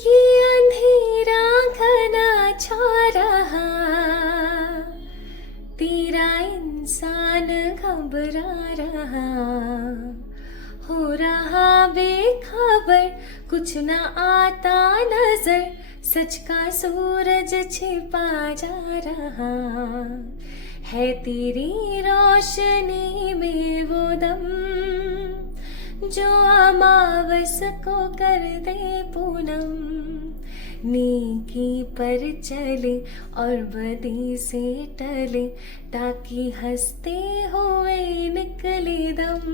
ये अंधेरा घना छा रहा, तेरा इंसान घबरा रहा, हो रहा बेखबर, कुछ न आता नजर, सच का सूरज छिपा जा रहा है, तेरी रोशनी में वो दम जो अमावस को कर दे पूनम, नेकी पर चले और बदी से टले, ताकि हंसते हुए निकले दम।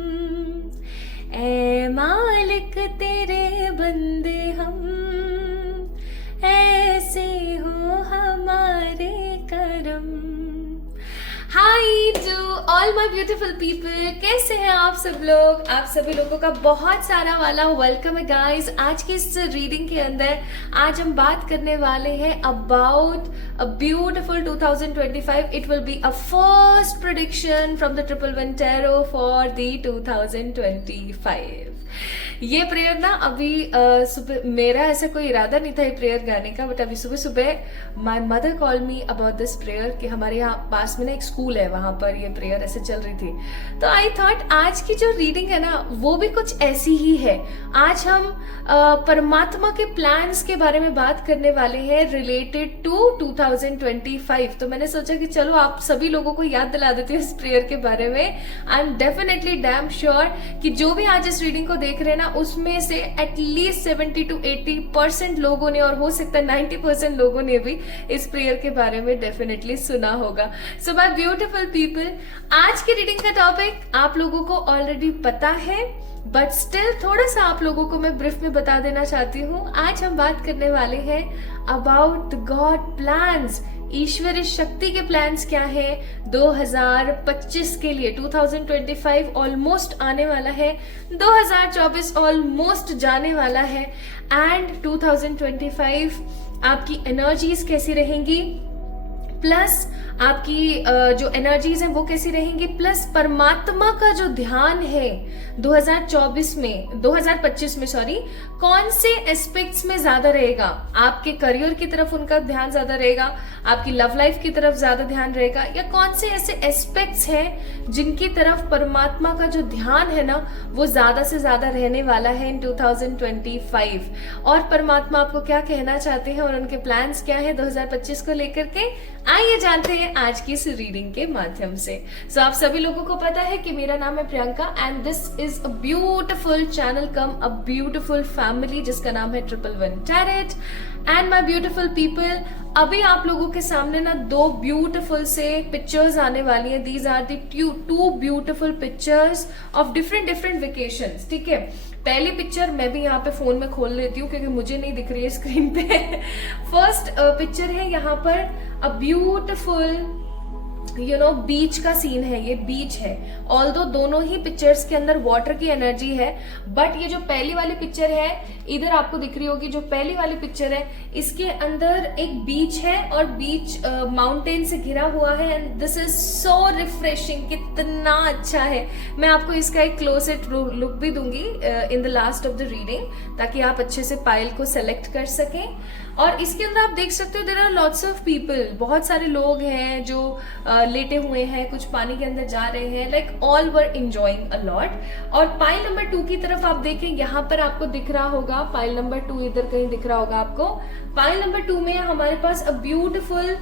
ऐ मालिक तेरे बंदे हम, ऐसे हो हमारे करम। Hi to all my beautiful people, कैसे हैं आप सब लोग? आप सभी लोगों का बहुत सारा वाला वेलकम है गाइस। आज की इस रीडिंग के अंदर आज हम बात करने वाले हैं about a beautiful 2025. It will be a first prediction from the triple one tarot for the 2025. ये प्रेयर ना अभी सुबह, मेरा ऐसा कोई इरादा नहीं था ये प्रेयर गाने का, बट अभी सुबह सुबह my mother call me about this prayer कि हमारे यहाँ पास में ना एक स्कूल है, वहां पर ये प्रेयर ऐसे चल रही थी। तो आई थॉट आज की जो रीडिंग है ना वो भी कुछ ऐसी ही है। आज हम परमात्मा के प्लान्स के बारे में बात करने वाले हैं रिलेटेड टू 2025। तो मैंने सोचा कि चलो आप सभी लोगों को याद दिला देती हूँ इस प्रेयर के बारे में। आई एम डेफिनेटली डैम श्योर कि जो भी आज इस रीडिंग को देख रहे हैं ना उसमें से एटलीस्ट 70 to 80% लोगों ने, और हो सकता है 90% लोगों ने भी इस प्रेयर के बारे में डेफिनेटली सुना होगा। सो माय ब्यूटीफुल पीपल, आज की रीडिंग का टॉपिक आप लोगों को ऑलरेडी पता है, बट स्टिल थोड़ा सा आप लोगों को मैं ब्रीफ में बता देना चाहती हूँ। आज हम बात करने वाले हैं अबाउट गॉड प्लान्स, ईश्वरीय शक्ति के प्लान्स क्या है 2025 के लिए। 2025 ऑलमोस्ट आने वाला है, 2024 ऑलमोस्ट जाने वाला है, एंड 2025 आपकी एनर्जीज कैसी रहेंगी, प्लस आपकी जो एनर्जीज हैं वो कैसी रहेंगी, प्लस परमात्मा का जो ध्यान है 2025 में सॉरी, कौन से एस्पेक्ट्स में ज्यादा रहेगा। आपके करियर की तरफ उनका ध्यान ज्यादा रहेगा, आपकी लव लाइफ की तरफ ज्यादा ध्यान रहेगा, या कौन से ऐसे एस्पेक्ट्स हैं जिनकी तरफ परमात्मा का जो ध्यान है ना वो ज्यादा से ज्यादा रहने वाला है इन 2025। और परमात्मा आपको क्या कहना चाहते हैं और उनके प्लान्स क्या है 2025 को लेकर के, आइए जानते हैं आज की इस रीडिंग के माध्यम से। सो आप सभी लोगों को पता है कि मेरा नाम है Priyanka and this is a beautiful channel come a beautiful family जिसका नाम है triple one tarot. And my beautiful people, अभी आप लोगों के सामने ना दो ब्यूटिफुल से पिक्चर्स आने वाली हैं। These are the two beautiful pictures of different vacations. ठीक है, पहली पिक्चर मैं भी यहाँ पे फोन में खोल लेती हूँ क्योंकि मुझे नहीं दिख रही है स्क्रीन पे। फर्स्ट पिक्चर है यहाँ पर अ ब्यूटिफुल बीच का सीन है, ये बीच है। ऑल्दो दोनों ही पिक्चर्स के अंदर वाटर की एनर्जी है, बट ये जो पहली वाली पिक्चर है इधर आपको दिख रही होगी, जो पहली वाली पिक्चर है इसके अंदर एक बीच है और बीच माउंटेन से घिरा हुआ है and this is so refreshing. कितना अच्छा है, मैं आपको इसका एक क्लोजेट लुक भी दूंगी in the last of the reading ताकि आप अच्छे से पाइल को सेलेक्ट कर सकें। और इसके अंदर आप देख सकते हो there are lots of people, बहुत सारे लोग हैं जो लेटे हुए हैं, कुछ पानी के अंदर जा रहे हैं, like all were enjoying a lot. और पाइल नंबर 2 की तरफ आप देखें, यहाँ पर आपको दिख रहा होगा पाइल नंबर 2, इधर कहीं दिख रहा होगा आपको। पाइल नंबर 2 में हमारे पास अ ब्यूटिफुल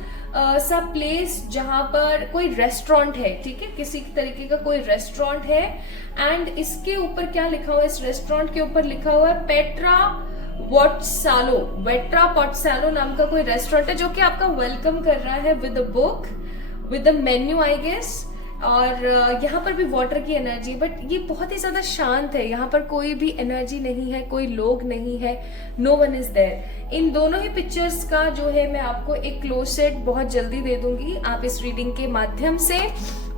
सा प्लेस जहां पर कोई रेस्टोरेंट है। ठीक है, किसी तरीके का कोई रेस्टोरेंट है एंड इसके ऊपर क्या लिखा हुआ है, इस रेस्टोरेंट के ऊपर लिखा हुआ है वेट्रा पोर्टसालो नाम का कोई रेस्टोरेंट है जो कि आपका वेलकम कर रहा है with a book, with a menu I guess. और यहाँ पर भी वाटर की एनर्जी, बट ये बहुत ही ज्यादा शांत है, यहाँ पर कोई भी एनर्जी नहीं है, कोई लोग नहीं है, नो वन इज देयर। इन दोनों ही पिक्चर्स का जो है मैं आपको एक क्लोज सेट बहुत जल्दी दे दूंगी, आप इस रीडिंग के माध्यम से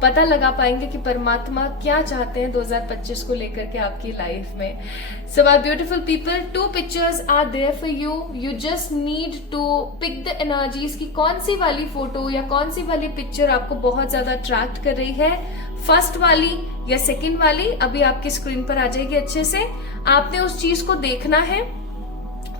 पता लगा पाएंगे कि परमात्मा क्या चाहते हैं 2025 को लेकर के आपकी लाइफ में। So my beautiful people, 2 pictures are there for you, you just need to pick the energies की कौन सी वाली फोटो या कौन सी वाली पिक्चर आपको बहुत ज्यादा अट्रैक्ट कर रही है, फर्स्ट वाली या सेकंड वाली। अभी आपकी स्क्रीन पर आ जाएगी अच्छे से, आपने उस चीज को देखना है।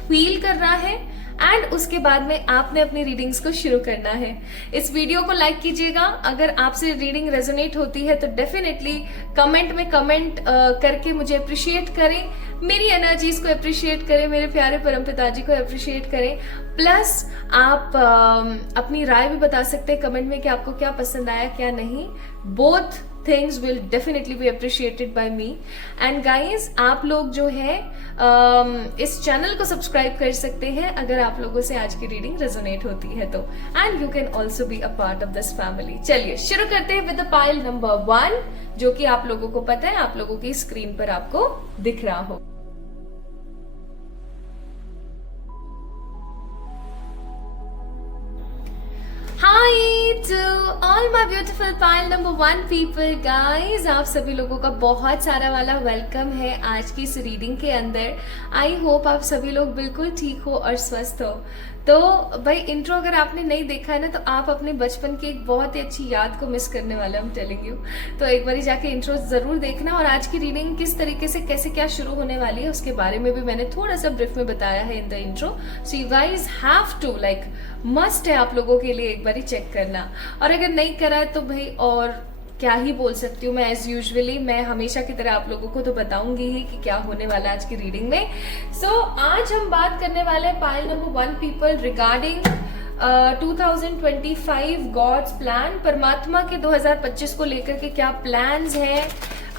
फील कर रहा है एंड उसके बाद में आपने अपनी रीडिंग्स को शुरू करना है। इस वीडियो को लाइक कीजिएगा। अगर आपसे रीडिंग रेजोनेट होती है तो डेफिनेटली कमेंट में कमेंट करके मुझे अप्रिशिएट करें, मेरी एनर्जीज को अप्रिशिएट करें, मेरे प्यारे परमपिता जी को अप्रिशिएट करें। प्लस आप अपनी राय भी बता सकते हैं कमेंट में कि आपको क्या पसंद आया क्या नहीं। Both things will definitely be appreciated by me and guys, आप लोग जो है इस चैनल को सब्सक्राइब कर सकते हैं अगर आप लोगों से आज की रीडिंग रेजोनेट होती है तो, and you can also be a part of this family. चलिए शुरू करते हैं विद पाइल नंबर 1, जो कि आप लोगों को पता है, आप लोगों की स्क्रीन पर आपको दिख रहा हो। Hi to all my beautiful pile number 1 people guys, आप सभी लोगों का बहुत सारा वाला वेलकम है आज की इस रीडिंग के अंदर। आई होप आप सभी लोग बिल्कुल ठीक हो और स्वस्थ हो। तो भाई इंट्रो अगर आपने नहीं देखा है ना तो आप अपने बचपन की एक बहुत ही अच्छी याद को मिस करने वाले, I'm telling you। तो एक बार जाके इंट्रो जरूर देखना, और आज की रीडिंग किस तरीके से कैसे क्या शुरू होने वाली है उसके बारे में भी मैंने थोड़ा सा ब्रीफ में बताया है in the intro. So you guys have to like must है आप लोगों के लिए एक बार चेक करना, और अगर नहीं करा है तो भाई और क्या ही बोल सकती हूँ मैं। एज यूजुअली मैं हमेशा की तरह आप लोगों को तो बताऊंगी ही कि क्या होने वाला है आज की रीडिंग में। सो आज हम बात करने वाले हैं pile number 1 people regarding 2025 God's plan. परमात्मा के 2025 को लेकर के क्या प्लान्स हैं,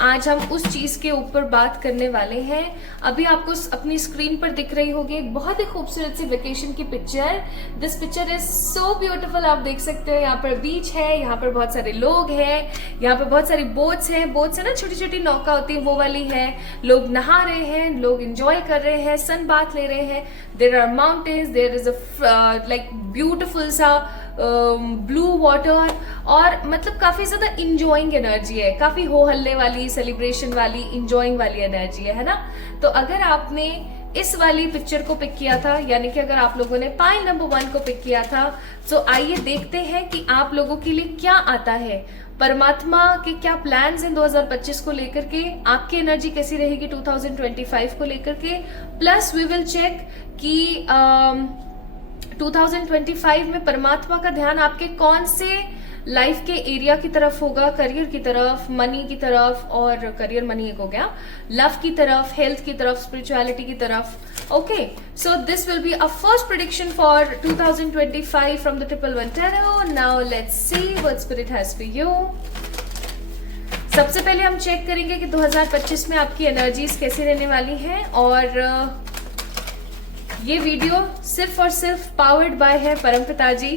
आज हम उस चीज के ऊपर बात करने वाले हैं। अभी आपको अपनी स्क्रीन पर दिख रही होगी एक बहुत ही खूबसूरत सी वेकेशन की picture. This picture is so beautiful. आप देख सकते हो यहाँ पर बीच है, यहाँ पर बहुत सारे लोग हैं, यहाँ पर बहुत सारी बोट्स हैं। बोट्स है ना, छोटी छोटी नौका होती है वो वाली है। लोग नहा रहे हैं, लोग इंजॉय कर रहे हैं, सन बाथ ले रहे हैं। There are mountains, there is a like beautiful सा ब्लू वाटर, और मतलब काफी ज्यादा इंजॉइंग एनर्जी है, काफी हो हल्ले वाली, सेलिब्रेशन वाली, इंजॉइंग वाली एनर्जी है ना। तो अगर आपने इस वाली पिक्चर को पिक किया था, यानी कि अगर आप लोगों ने पाइल नंबर 1 को पिक किया था, तो आइए देखते हैं कि आप लोगों के लिए क्या आता है। परमात्मा के क्या प्लान्स हैं 2025 को लेकर के, आपकी एनर्जी कैसी रहेगी 2025 को लेकर के। प्लस वी विल चेक कि 2025 में परमात्मा का ध्यान आपके कौन से लाइफ के एरिया की तरफ होगा, करियर की तरफ, मनी की तरफ, और करियर मनी एक हो गया, लव की तरफ, हेल्थ की तरफ, स्पिरिचुअलिटी की तरफ। Okay, so this will be a first prediction for 2025 from the triple one tarot. Now let's see what spirit has for you. सबसे पहले हम चेक करेंगे कि 2025 में आपकी एनर्जीज कैसी रहने वाली हैं, और ये वीडियो सिर्फ और सिर्फ पावर्ड बाय है परमपिता जी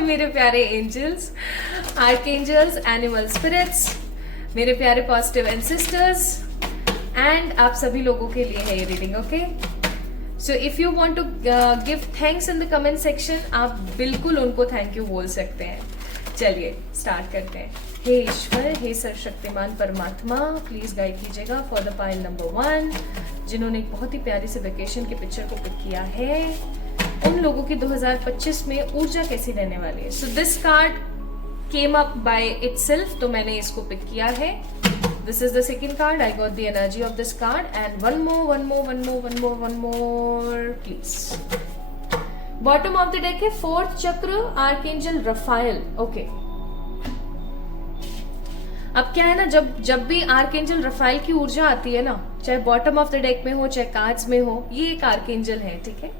मेरे प्यारे एंजल्स, आर्कएंजल्स, एनिमल स्पिरिट्स, मेरे प्यारे पॉजिटिव एंसेस्टर्स, एंड आप सभी लोगों के लिए है ये reading. Okay, so if you want to give thanks in the comment section, आप बिल्कुल उनको थैंक यू बोल सकते हैं। चलिए स्टार्ट करते हैं। हे ईश्वर, हे सर्वशक्तिमान परमात्मा, प्लीज गाइड कीजिएगा फॉर द पाइल नंबर 1 जिन्होंने एक बहुत ही प्यारी से वेकेशन के पिक्चर को पिक किया है। उन लोगों की 2025 में ऊर्जा कैसी रहने वाली है। So this card came up by itself, तो मैंने इसको पिक किया है। This is the second card, I got the energy of this card, and one more please. Bottom of the deck है 4th चक्र, आर्कएंजल रफाएल। ओके, अब क्या है ना, जब भी आर्कएंजल रफाएल की ऊर्जा आती है ना, चाहे बॉटम ऑफ द डेक में हो चाहे कार्ड्स में हो, ये एक आर्कएंजल है, ठीक है।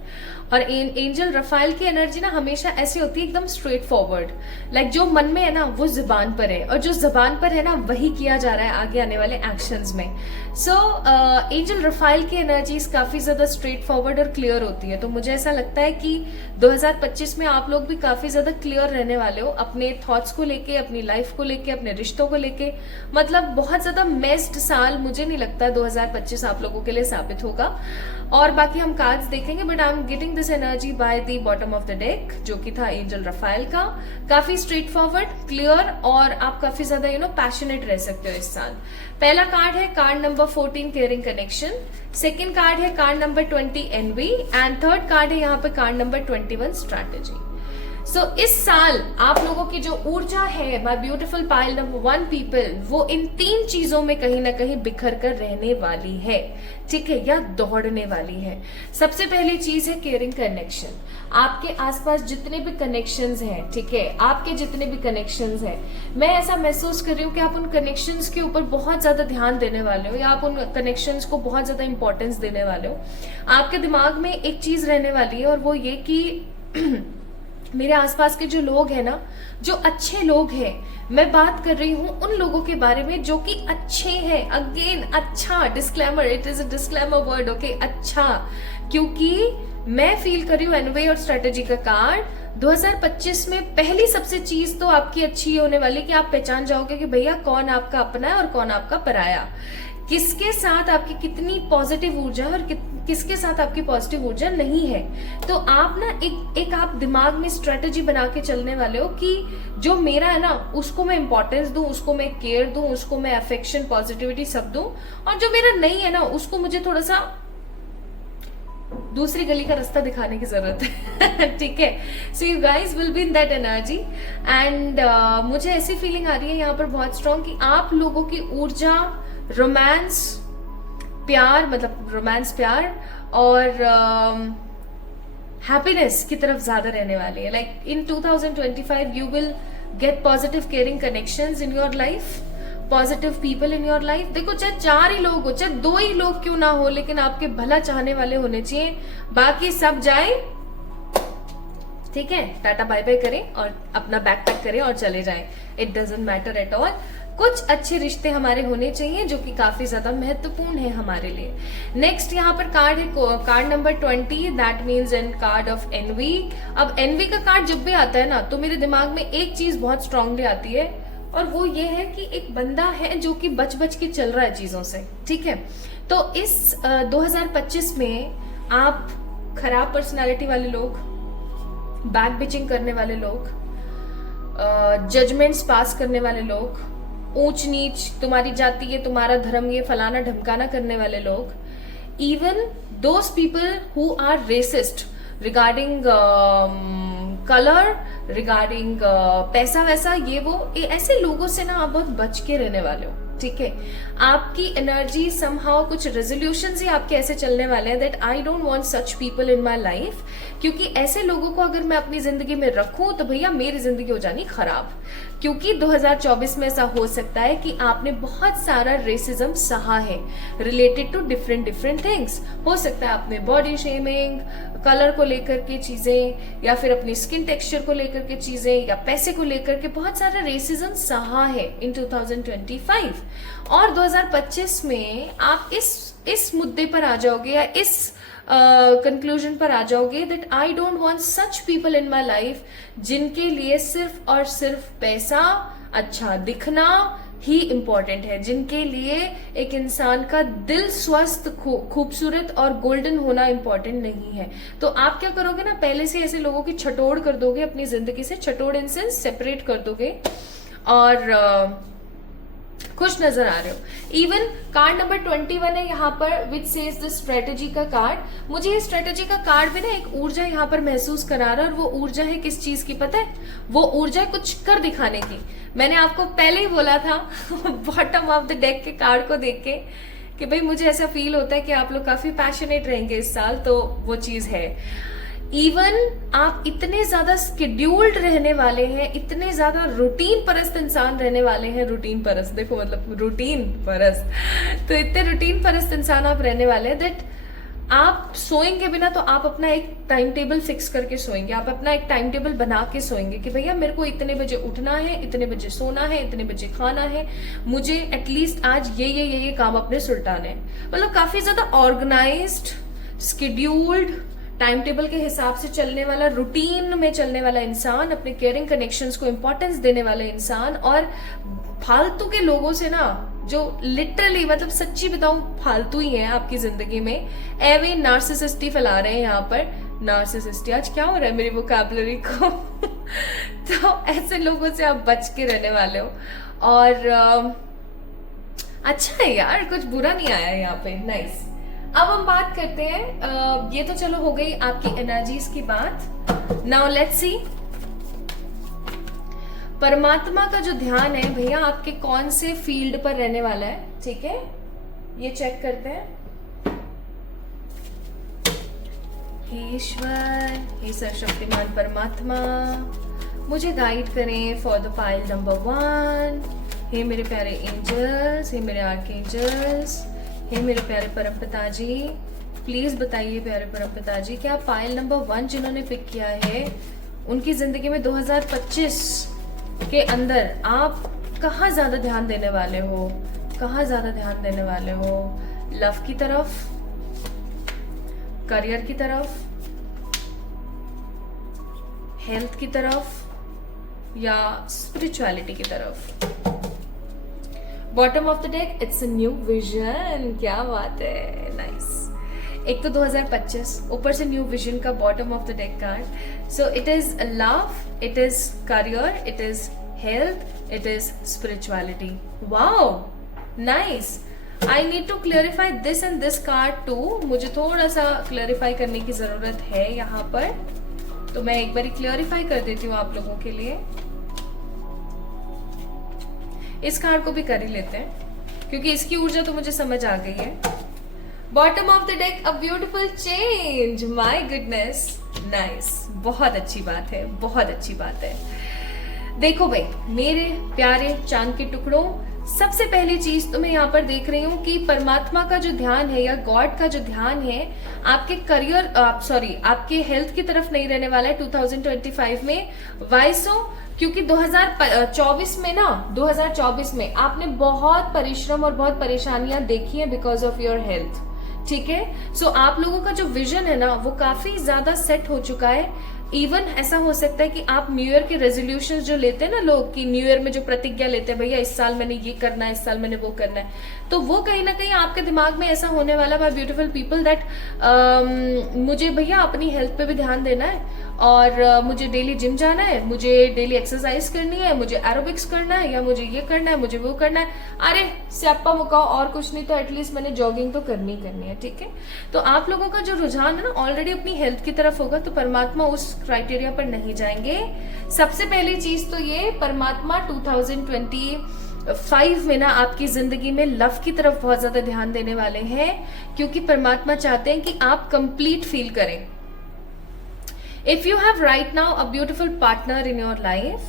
और एंजल रफाएल की एनर्जी ना हमेशा ऐसी होती है एकदम स्ट्रेट फॉरवर्ड, लाइक जो मन में है ना वो जुबान पर है, और जो जुबान पर है ना वही किया जा रहा है आगे आने वाले एक्शंस में। सो एंजल रफाएल की एनर्जीज काफी ज्यादा स्ट्रेट फॉरवर्ड और क्लियर होती है। तो मुझे ऐसा लगता है कि 2025 में आप लोग भी काफी ज्यादा क्लियर रहने वाले हो अपने थॉट्स को लेके, अपनी लाइफ को लेके, अपने रिश्तों को लेके। मतलब बहुत ज्यादा मेस्ड साल मुझे नहीं लगता 2025 आप लोगों के लिए साबित होगा। और बाकी हम कार्ड्स देखेंगे, but I am getting this energy by the bottom of the deck, जो कि था एंजल रफाएल का। काफी स्ट्रेट फॉरवर्ड, क्लियर, और आप काफी ज्यादा पैशनेट रह सकते हो इस साल। पहला कार्ड है card number 14 caring connection, second card है card number 20 envy, and third card है यहाँ पे कार्ड नंबर 21 स्ट्रैटेजी। सो इस साल आप लोगों की जो ऊर्जा है, my beautiful pile number 1 people, वो इन 3 चीजों में कहीं ना कहीं बिखर कर रहने वाली है, ठीक है, या दौड़ने वाली है। सबसे पहली चीज है केयरिंग कनेक्शन। आपके आसपास जितने भी कनेक्शंस हैं, ठीक है, आपके जितने भी कनेक्शंस हैं, मैं ऐसा महसूस कर रही हूँ कि आप उन कनेक्शंस के ऊपर बहुत ज्यादा ध्यान देने वाले हो, या आप उन कनेक्शंस को बहुत ज्यादा इंपॉर्टेंस देने वाले हो। आपके दिमाग में एक चीज रहने वाली है, और वो ये कि मेरे आसपास के जो लोग हैं ना, जो अच्छे लोग हैं, मैं बात कर रही हूँ उन लोगों के बारे में जो कि अच्छे हैं। अगेन अच्छा, disclaimer, it is a disclaimer word, okay, अच्छा, क्योंकि मैं फील कर रही हूँ एनवे और स्ट्रेटेजी का कार्ड 2025 में पहली सबसे चीज तो आपकी अच्छी होने वाली कि आप पहचान जाओगे कि भैया कौन आपका अपना है और कौन आपका पराया, किसके साथ आपकी कितनी पॉजिटिव ऊर्जा है और किसके साथ आपकी पॉजिटिव ऊर्जा नहीं है। तो आप ना एक आप दिमाग में स्ट्रेटेजी बना के चलने वाले हो कि जो मेरा है ना उसको मैं इंपॉर्टेंस दूं, उसको मैं केयर दूं, उसको मैं अफेक्शन, पॉजिटिविटी सब दूं, और जो मेरा नहीं है ना उसको मुझे थोड़ा सा दूसरी गली का रास्ता दिखाने की जरूरत है। ठीक है, सो you guys will be in that energy, and मुझे ऐसी फीलिंग आ रही है यहाँ पर बहुत स्ट्रॉन्ग कि आप लोगों की ऊर्जा रोमांस, प्यार, मतलब रोमांस, प्यार और हैप्पीनेस की तरफ ज्यादा रहने वाली है। Like in 2025 you will get positive caring connections in your life, positive people in your life. देखो, चाहे 4 ही लोग हो, चाहे 2 ही लोग क्यों ना हो, लेकिन आपके भला चाहने वाले होने चाहिए। बाकी सब जाए, ठीक है, टाटा बाय बाय करें और अपना बैग पैक करें और चले जाएं, it doesn't matter at all. कुछ अच्छे रिश्ते हमारे होने चाहिए जो कि काफी ज्यादा महत्वपूर्ण है हमारे लिए। नेक्स्ट यहाँ पर कार्ड है card number 20, that means an card of envy. अब एनवी का कार्ड जब भी आता है ना, तो मेरे दिमाग में एक चीज बहुत स्ट्रांगली आती है, और वो ये है कि एक बंदा है जो कि बच बच के चल रहा है चीजों से, ठीक है। तो इस 2025 में आप खराब पर्सनालिटी वाले लोग, बैक बिचिंग करने वाले लोग, जजमेंट्स पास करने वाले लोग, ऊंच नीच, तुम्हारी जाति ये, तुम्हारा धर्म ये, फलाना ढमकाना करने वाले लोग, even those people who are racist regarding colour, regarding पैसा वैसा, ये वो, ऐसे लोगों से ना आप बहुत बच के रहने वाले हो, ठीक है। आपकी एनर्जी समहाउ कुछ रेजोल्यूशन ही आपके ऐसे चलने वाले हैं that I don't want such people in my life, क्योंकि ऐसे लोगों को अगर मैं अपनी जिंदगी में रखूं तो भैया मेरी जिंदगी हो जानी खराब। क्योंकि 2024 में ऐसा हो सकता है कि आपने बहुत सारा रेसिज्म सहा है रिलेटेड टू डिफरेंट थिंग्स। हो सकता है आपने बॉडी शेमिंग, कलर को लेकर के चीजें, या फिर अपनी स्किन टेक्सचर को लेकर के चीजें, या पैसे को लेकर के बहुत सारा रेसिज्म सहा है इन 2025। और 2025 में आप इस मुद्दे पर आ जाओगे, या इस कंक्लूजन पर आ जाओगे that I don't want such people in my life जिनके लिए सिर्फ और सिर्फ पैसा, अच्छा दिखना ही इम्पोर्टेंट है, जिनके लिए एक इंसान का दिल स्वस्थ, खूबसूरत और गोल्डन होना इम्पोर्टेंट नहीं है। तो आप क्या करोगे ना, पहले से ऐसे लोगों की छटोड़ कर दोगे अपनी जिंदगी से, छटोड़ इन सेंस सेपरेट कर दोगे, और खुश नजर आ रहे हो। इवन कार्ड नंबर 21 है यहाँ पर, विच सेज द स्ट्रेटेजी का कार्ड। मुझे ये स्ट्रेटेजी का कार्ड भी ना एक ऊर्जा यहाँ पर महसूस करा रहा है, और वो ऊर्जा है किस चीज की पता है? वो ऊर्जा है कुछ कर दिखाने की। मैंने आपको पहले ही बोला था बॉटम ऑफ द डेक के कार्ड को देख के कि भाई मुझे ऐसा फील होता है कि आप लोग काफी पैशनेट रहेंगे इस साल, तो वो चीज है। इवन आप इतने ज्यादा स्केड्यूल्ड रहने वाले हैं, इतने ज्यादा रूटीन परस्त इंसान रहने वाले हैं, रूटीन परस्त, देखो मतलब रूटीन परस्त, तो इतने रूटीन परस्त इंसान आप रहने वाले हैं दैट आप सोएंगे भी ना तो आप अपना एक टाइम टेबल फिक्स करके सोएंगे, आप अपना एक टाइम टेबल बना के सोएंगे कि भैया मेरे को इतने बजे उठना है, इतने बजे सोना है, इतने बजे खाना है, मुझे एटलीस्ट आज ये काम अपने सुलटाने हैं। मतलब काफी ज्यादा ऑर्गेनाइज्ड, स्केड्यूल्ड, टाइम टेबल के हिसाब से चलने वाला, रूटीन में चलने वाला इंसान, अपने केयरिंग कनेक्शंस को इंपॉर्टेंस देने वाला इंसान, और फालतू के लोगों से ना, जो लिटरली मतलब सच्ची बताऊं फालतू ही है आपकी जिंदगी में, एवे नार्सिसिस्टी फैला रहे हैं यहाँ पर। नार्सिसिस्टी, आज क्या हो रहा है मेरी वोकैबुलरी को तो ऐसे लोगों से आप बच के रहने वाले हो, और अच्छा है यार, कुछ बुरा नहीं आया यहाँ पे, नाइस। अब हम बात करते हैं, ये तो चलो हो गई आपकी एनर्जीज की बात। नाउ लेट्स सी परमात्मा का जो ध्यान है भैया आपके कौन से फील्ड पर रहने वाला है, ठीक है, ये चेक करते हैं। हे ईश्वर, हे सर्वशक्तिमान परमात्मा, मुझे गाइड करें फॉर द पाइल नंबर 1। हे मेरे प्यारे एंजल्स, हे मेरे आर्कएंजल्स, हे मेरे प्यारे परमपिता जी, प्लीज बताइए प्यारे परमपिता जी, क्या पाइल नंबर 1 जिन्होंने पिक किया है उनकी जिंदगी में 2025 के अंदर आप कहाँ ज्यादा ध्यान देने वाले हो, कहाँ ज्यादा ध्यान देने वाले हो? लव की तरफ, करियर की तरफ, हेल्थ की तरफ, या स्पिरिचुअलिटी की तरफ? Bottom of the deck, it's a new vision. क्या बात है, नाइस। एक तो 2025, ऊपर से न्यू विजन का bottom of the deck card. So it is love, it is career, it is health, it is spirituality. Wow, nice. I need to clarify this and this card too. मुझे थोड़ा सा clarify करने की जरूरत है यहाँ पर, तो मैं एक बार क्लियरिफाई कर देती हूँ आप लोगों के लिए। इस कार्ड को भी कर ही लेते हैं क्योंकि इसकी ऊर्जा तो मुझे समझ आ गई है। Bottom of the deck, a beautiful change. My goodness, nice. बहुत अच्छी बात है, बहुत अच्छी बात है। देखो भाई मेरे प्यारे चांद के टुकड़ों, सबसे पहली चीज तो मैं यहाँ पर देख रही हूँ कि परमात्मा का जो ध्यान है या गॉड का जो ध्यान है आपके करियर, आपके हेल्थ की तरफ नहीं रहने वाला है 2025 में। वाई सो? क्योंकि 2024 में ना, 2024 में आपने बहुत परिश्रम और बहुत परेशानियां देखी हैं बिकॉज ऑफ योर हेल्थ, ठीक है। सो आप लोगों का जो विजन है ना वो काफी ज्यादा सेट हो चुका है। इवन ऐसा हो सकता है कि आप न्यू ईयर के रेजोल्यूशन जो लेते हैं ना लोग, कि न्यू ईयर में जो प्रतिज्ञा लेते हैं, भैया इस साल मैंने ये करना है, इस साल मैंने वो करना है, तो वो कहीं ना कहीं आपके दिमाग में ऐसा होने वाला बाय ब्यूटीफुल पीपल दैट मुझे भैया अपनी हेल्थ पे भी ध्यान देना है और मुझे डेली जिम जाना है, मुझे डेली एक्सरसाइज करनी है, मुझे एरोबिक्स करना है, या मुझे ये करना है, मुझे वो करना है। अरे स्यापा मुकाओ, और कुछ नहीं तो एटलीस्ट मैंने जॉगिंग तो करनी है, ठीक है। तो आप लोगों का जो रुझान है ना ऑलरेडी अपनी हेल्थ की तरफ होगा, तो परमात्मा उस क्राइटेरिया पर नहीं जाएंगे। सबसे पहली चीज तो ये, परमात्मा 2025 में ना आपकी जिंदगी में लव की तरफ बहुत ज्यादा ध्यान देने वाले हैं, क्योंकि परमात्मा चाहते हैं कि आप कंप्लीट फील करें। If you have right now a beautiful partner in your life,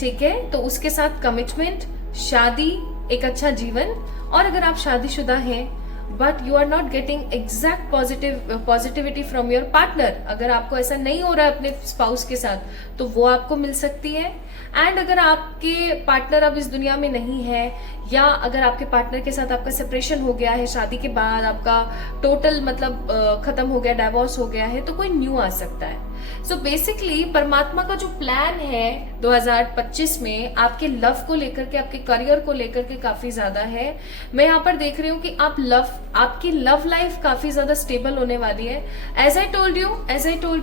ठीक है, तो उसके साथ कमिटमेंट, शादी, एक अच्छा जीवन। और अगर आप शादीशुदा हैं but you are not getting exact positivity from your partner, अगर आपको ऐसा नहीं हो रहा है अपने स्पाउस के साथ, तो वो आपको मिल सकती है। एंड अगर आपके पार्टनर अब इस दुनिया में नहीं है, या अगर आपके पार्टनर के साथ आपका सेपरेशन हो गया है, शादी के बाद आपका टोटल मतलब खत्म हो गया, डाइवोर्स हो गया है, तो कोई न्यू आ सकता है। सो बेसिकली परमात्मा का जो प्लान है 2025 में आपके लव को लेकर के, आपके करियर को लेकर के काफी ज्यादा है। मैं यहाँ पर देख रही हूँ कि आपकी लव लाइफ काफी ज्यादा स्टेबल होने वाली है। एज आई टोल्ड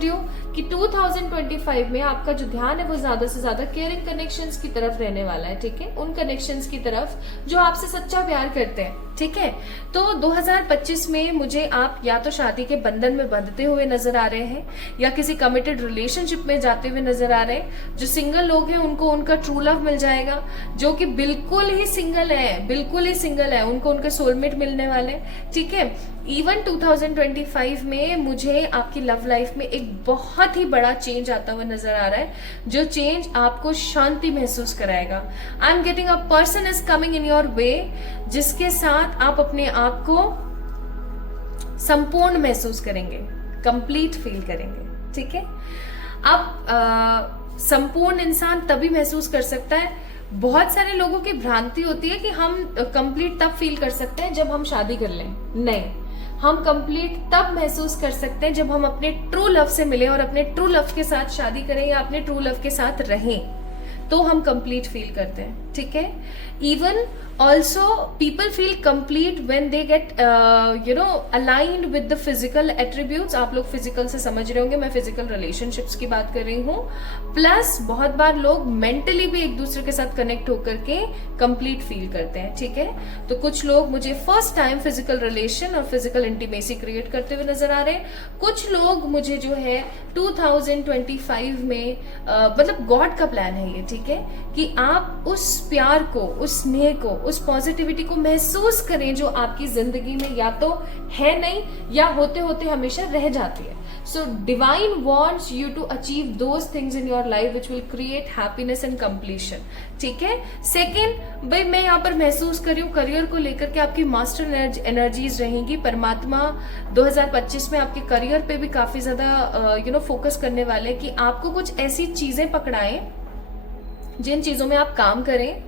यू कि 2025 में आपका जो ध्यान है वो ज्यादा से ज्यादा केयरिंग कनेक्शंस की तरफ रहने वाला है, ठीक है, उन कनेक्शंस की तरफ जो आपसे सच्चा प्यार करते हैं, ठीक है। तो 2025 में मुझे आप या तो शादी के बंधन में बंधते हुए नजर आ रहे हैं, या किसी कमिटेड रिलेशनशिप में जाते हुए नजर आ रहे हैं। जो सिंगल लोग हैं उनको उनका ट्रू लव मिल जाएगा, जो कि बिल्कुल ही सिंगल है उनको उनके सोलमेट मिलने वाले, ठीक है। इवन 2025 में मुझे आपकी लव लाइफ में एक बहुत ही बड़ा चेंज आता हुआ नजर आ रहा है, जो चेंज आपको शांति महसूस कराएगा। I am getting a person is coming in your way, जिसके साथ आप अपने आप को संपूर्ण महसूस करेंगे, कंप्लीट फील करेंगे, ठीक है। अब संपूर्ण इंसान तभी महसूस कर सकता है, बहुत सारे लोगों की भ्रांति होती है कि हम कंप्लीट तब फील कर सकते हैं जब हम शादी कर लें। नहीं, हम कंप्लीट तब महसूस कर सकते हैं जब हम अपने ट्रू लव से मिलें और अपने ट्रू लव के साथ शादी करें या अपने ट्रू लव के साथ रहें, तो हम कंप्लीट फील करते हैं। ठीक है। Even also people feel complete when they get aligned with the physical attributes. आप लोग फिजिकल से समझ रहे होंगे, मैं फिजिकल रिलेशनशिप्स की बात कर रही हूँ। प्लस बहुत बार लोग मेंटली भी एक दूसरे के साथ कनेक्ट होकर के कंप्लीट फील करते हैं, ठीक है। तो कुछ लोग मुझे फर्स्ट टाइम फिजिकल रिलेशन और फिजिकल इंटीमेसी क्रिएट करते हुए नजर आ रहे हैं। कुछ लोग मुझे जो है 2025 में मतलब गॉड का प्लान है ये, ठीक है, कि आप उस प्यार को, उस स्नेह को, उस पॉजिटिविटी को महसूस करें जो आपकी जिंदगी में या तो है नहीं या होते होते हमेशा रह जाती है। So divine wants you to achieve those things in your life which will create happiness and completion, ठीक है। सेकेंड, भाई मैं यहाँ पर महसूस कर रही हूँ करियर को लेकर के आपकी मास्टर एनर्जीज रहेंगी। परमात्मा 2025 में आपके करियर पे भी काफी ज्यादा फोकस करने वाले हैं कि आपको कुछ ऐसी चीजें पकड़ाएं जिन चीजों में आप काम करें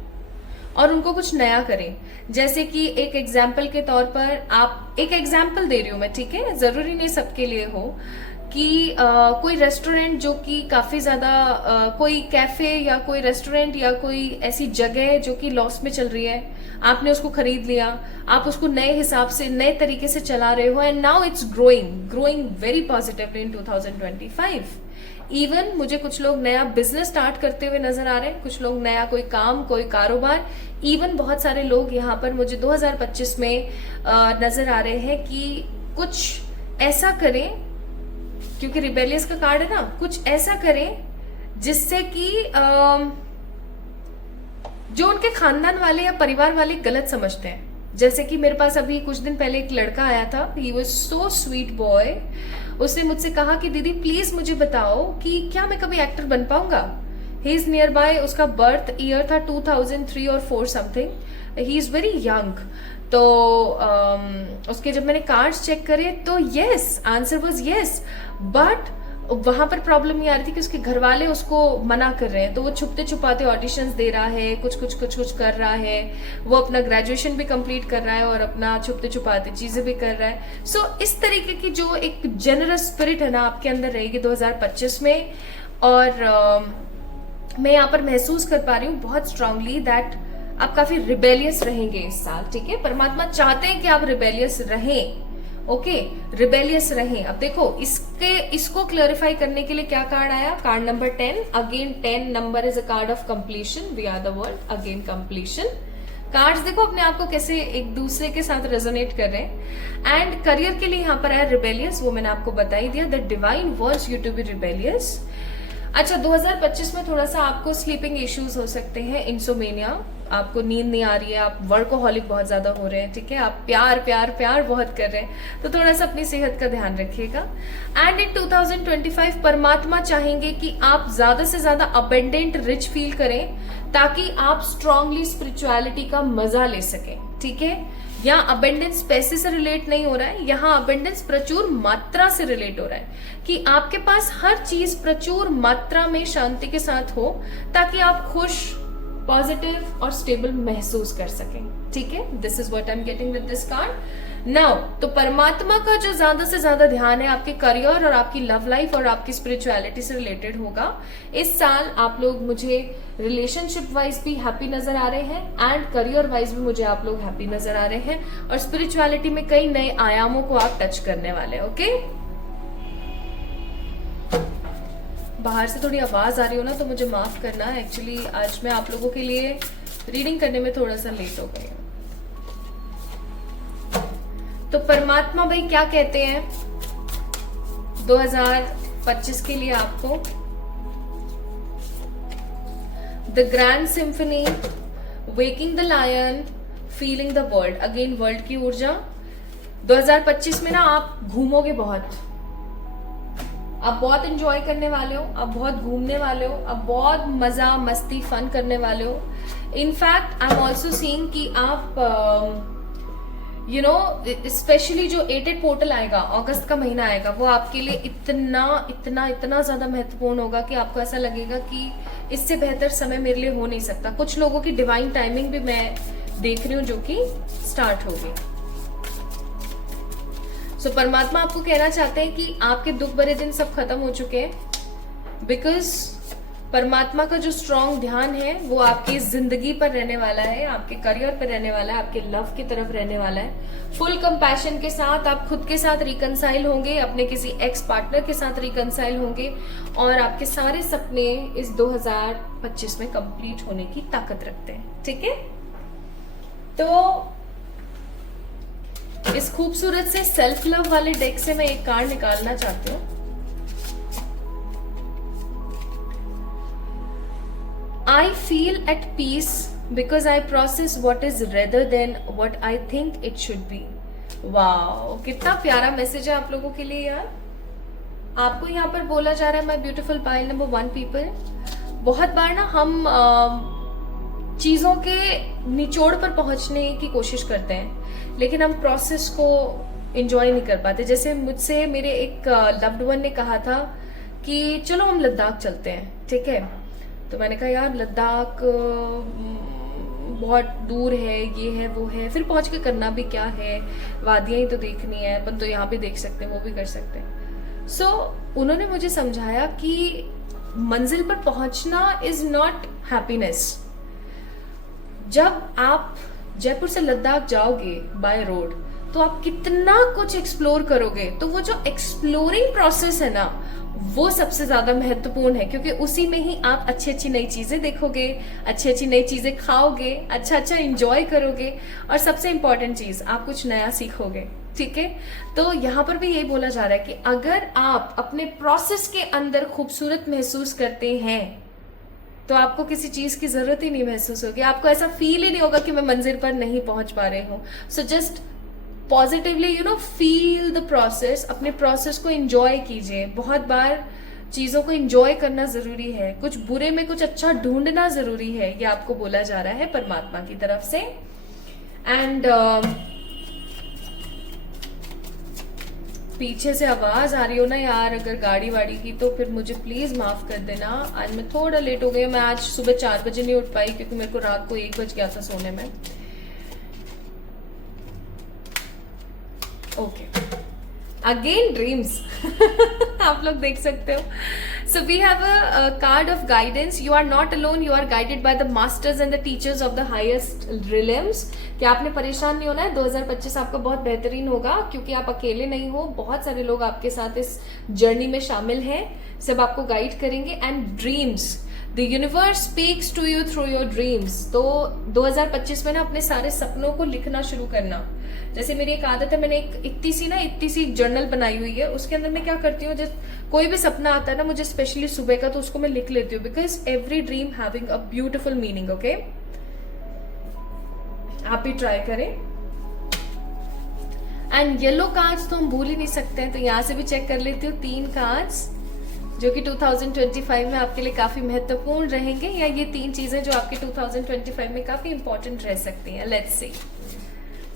और उनको कुछ नया करें। जैसे कि एक एग्जाम्पल के तौर पर, आप एक एग्जाम्पल दे रही हूं मैं, ठीक है, जरूरी नहीं सबके लिए हो, कि कोई रेस्टोरेंट जो कि काफी ज्यादा कोई कैफे या कोई रेस्टोरेंट या कोई ऐसी जगह जो कि लॉस में चल रही है, आपने उसको खरीद लिया, आप उसको नए हिसाब से, नए तरीके से चला रहे हो, and now it's growing very positively in 2025। Even मुझे कुछ लोग नया बिजनेस स्टार्ट करते हुए नजर आ रहे हैं, कुछ लोग नया कोई काम, कोई कारोबार। इवन बहुत सारे लोग यहाँ पर मुझे 2025 में नजर आ रहे हैं कि कुछ ऐसा करें, क्योंकि रिबेलियस का कार्ड है ना, कुछ ऐसा करें जिससे कि जो उनके खानदान वाले या परिवार वाले गलत समझते हैं। जैसे कि मेरे पास अभी कुछ दिन पहले एक लड़का आया था, he was so sweet boy. उसने मुझसे कहा कि दीदी प्लीज मुझे बताओ कि क्या मैं कभी एक्टर बन पाऊंगा। ही इज नियर बाय, उसका बर्थ ईयर था 2003 और 4 something, he is very young. तो उसके जब मैंने कार्ड्स चेक करे तो yes, answer was yes, but वहां पर प्रॉब्लम ये आ रही थी कि उसके घर वाले उसको मना कर रहे हैं। तो वो छुपते छुपाते ऑडिशंस दे रहा है, कुछ कर रहा है, वो अपना ग्रेजुएशन भी कंप्लीट कर रहा है और अपना छुपते छुपाते चीजें भी कर रहा है। सो इस तरीके की जो एक जेनरस स्पिरिट है ना आपके अंदर रहेगी 2025 में। और मैं यहाँ पर महसूस कर पा रही हूँ बहुत स्ट्रांगली दैट आप काफी रिबेलियस रहेंगे इस साल, ठीक है। परमात्मा चाहते हैं कि आप रिबेलियस रहें, ओके, रिबेलियस रहें। अब देखो इसको क्लैरिफाई करने के लिए क्या कार्ड आया, card number 10। Again 10 number is a card of completion, we are the world, again completion. Cards देखो अपने आप को कैसे एक दूसरे के साथ रेजोनेट कर रहे हैं। एंड करियर के लिए यहाँ पर आया रिबेलियस, वो मैंने आपको बता ही दिया, that divine wants you to be rebellious. अच्छा, 2025 में थोड़ा सा आपको स्लीपिंग इश्यूज हो सकते हैं, इंसोमेनिया, आपको नींद नहीं आ रही है, आप वर्कोहॉलिक बहुत ज्यादा हो रहे हैं, ठीक है, आप प्यार प्यार प्यार बहुत कर रहे हैं, तो थोड़ा सा अपनी सेहत का ध्यान रखिएगा। एंड इन 2025 परमात्मा चाहेंगे कि आप ज्यादा से ज्यादा अबेंडेंट रिच फील करें ताकि आप स्ट्रांगली स्पिरिचुअलिटी का मजा ले सकें, ठीक है। यहाँ अबेंडेंस पैसे से रिलेट नहीं हो रहा है, यहाँ अबेंडेंस प्रचुर मात्रा से रिलेट हो रहा है कि आपके पास हर चीज प्रचुर मात्रा में शांति के साथ हो ताकि आप खुश, पॉजिटिव और स्टेबल महसूस कर सकें, ठीक है। This is what I am getting with this card now. तो परमात्मा का जो ज्यादा से ज्यादा ध्यान है आपके करियर और आपकी लव लाइफ और आपकी स्पिरिचुअलिटी से रिलेटेड होगा। इस साल आप लोग मुझे रिलेशनशिप वाइज भी हैप्पी नजर आ रहे हैं एंड करियर वाइज भी मुझे आप लोग हैप्पी नजर आ रहे हैं, और स्पिरिचुअलिटी में कई नए आयामों को आप टच करने वाले, ओके। बाहर से थोड़ी आवाज आ रही हो ना तो मुझे माफ करना, एक्चुअली आज मैं आप लोगों के लिए रीडिंग करने में थोड़ा सा लेट हो गई हूँ। तो परमात्मा भाई क्या कहते हैं 2025 के लिए आपको, the grand symphony, waking the lion, feeling the world. Again world की ऊर्जा 2025 में ना आप घूमोगे बहुत, आप बहुत एंजॉय करने वाले हो, आप बहुत घूमने वाले हो, आप बहुत मजा मस्ती फन करने वाले हो। In fact I am also seeing कि आप स्पेशली जो 8 पोर्टल आएगा, अगस्त का महीना आएगा, वो आपके लिए इतना इतना इतना ज्यादा महत्वपूर्ण होगा कि आपको ऐसा लगेगा कि इससे बेहतर समय मेरे लिए हो नहीं सकता। कुछ लोगों की डिवाइन टाइमिंग भी मैं देख रही हूँ जो कि स्टार्ट होगी। सो परमात्मा आपको कहना चाहते हैं कि आपके दुख भरे दिन सब खत्म हो चुके हैं, बिकॉज परमात्मा का जो स्ट्रॉन्ग ध्यान है वो आपकी जिंदगी पर रहने वाला है, आपके करियर पर रहने वाला है, आपके लव की तरफ रहने वाला है। फुल कंपैशन के साथ आप खुद के साथ रिकंसाइल होंगे, अपने किसी एक्स पार्टनर के साथ रिकंसाइल होंगे और आपके सारे सपने इस 2025 में कंप्लीट होने की ताकत रखते हैं। ठीक है, तो इस खूबसूरत से सेल्फ लव वाले डेक से मैं एक कार्ड निकालना चाहती हूँ। I feel at peace because I process what is rather than what I think it should be. Wow, कितना प्यारा मैसेज है आप लोगों के लिए यार। आपको यहाँ पर बोला जा रहा है my beautiful pile number 1 people. बहुत बार ना हम चीजों के निचोड़ पर पहुंचने की कोशिश करते हैं, लेकिन हम प्रोसेस को एंजॉय नहीं कर पाते। जैसे मुझसे मेरे एक लव्ड वन ने कहा था कि चलो हम लद्दाख चलते हैं, ठीक है। तो मैंने कहा यार लद्दाख बहुत दूर है, ये है वो है, फिर पहुंच के करना भी क्या है, वादियां ही तो देखनी है, अपन तो यहाँ भी देख सकते हैं, वो भी कर सकते हैं। सो उन्होंने मुझे समझाया कि मंजिल पर पहुंचना इज नॉट हैप्पीनेस। जब आप जयपुर से लद्दाख जाओगे बाय रोड तो आप कितना कुछ एक्सप्लोर करोगे, तो वो जो एक्सप्लोरिंग प्रोसेस है ना वो सबसे ज्यादा महत्वपूर्ण है, क्योंकि उसी में ही आप अच्छी अच्छी नई चीजें देखोगे, अच्छी अच्छी नई चीजें खाओगे, अच्छा अच्छा एंजॉय करोगे और सबसे इंपॉर्टेंट चीज आप कुछ नया सीखोगे। ठीक है, तो यहाँ पर भी यही बोला जा रहा है कि अगर आप अपने प्रोसेस के अंदर खूबसूरत महसूस करते हैं तो आपको किसी चीज की जरूरत ही नहीं महसूस होगी, आपको ऐसा फील ही नहीं होगा कि मैं मंजिल पर नहीं पहुंच पा रही हूँ। So just positively feel the process, अपने प्रोसेस को एंजॉय कीजिए। बहुत बार चीजों को एंजॉय करना जरूरी है, कुछ बुरे में कुछ अच्छा ढूंढना जरूरी है, ये आपको बोला जा रहा है परमात्मा की तरफ से। एंड पीछे से आवाज आ रही हो ना यार अगर गाड़ी वाड़ी की, तो फिर मुझे प्लीज माफ कर देना। आज मैं थोड़ा लेट हो गई, मैं आज सुबह 4 बजे नहीं उठ पाई क्योंकि मेरे को रात को 1 बज गया था सोने में। ओके, अगेन ड्रीम्स आप लोग देख सकते हो। So we have a card of guidance. You are not alone, you are guided by the masters and the teachers of the highest realms. क्या आपने परेशान नहीं होना है, 2025 आपका बहुत बेहतरीन होगा क्योंकि आप अकेले नहीं हो, बहुत सारे लोग आपके साथ इस जर्नी में शामिल हैं, सब आपको गाइड करेंगे। And dreams, the universe speaks to you through your dreams. तो 2025 में ना अपने सारे सपनों को लिखना शुरू करना। जैसे मेरी एक आदत है, मैंने एक इतनी सी जर्नल बनाई हुई है, उसके अंदर मैं क्या करती हूँ, जब कोई भी सपना आता है ना मुझे स्पेशली सुबह का, तो उसको मैं लिख लेती हूँ, because every dream having a beautiful meaning. Okay, आप भी ट्राई करें। एंड येलो कार्ड्स तो हम भूल ही नहीं सकते हैं, तो यहाँ से भी चेक कर लेती हूँ 3 कार्ड्स जो कि 2025 में आपके लिए काफी महत्वपूर्ण रहेंगे, या ये 3 चीजें जो आपके 2025 में काफी इंपॉर्टेंट रह सकती हैं। Let's see.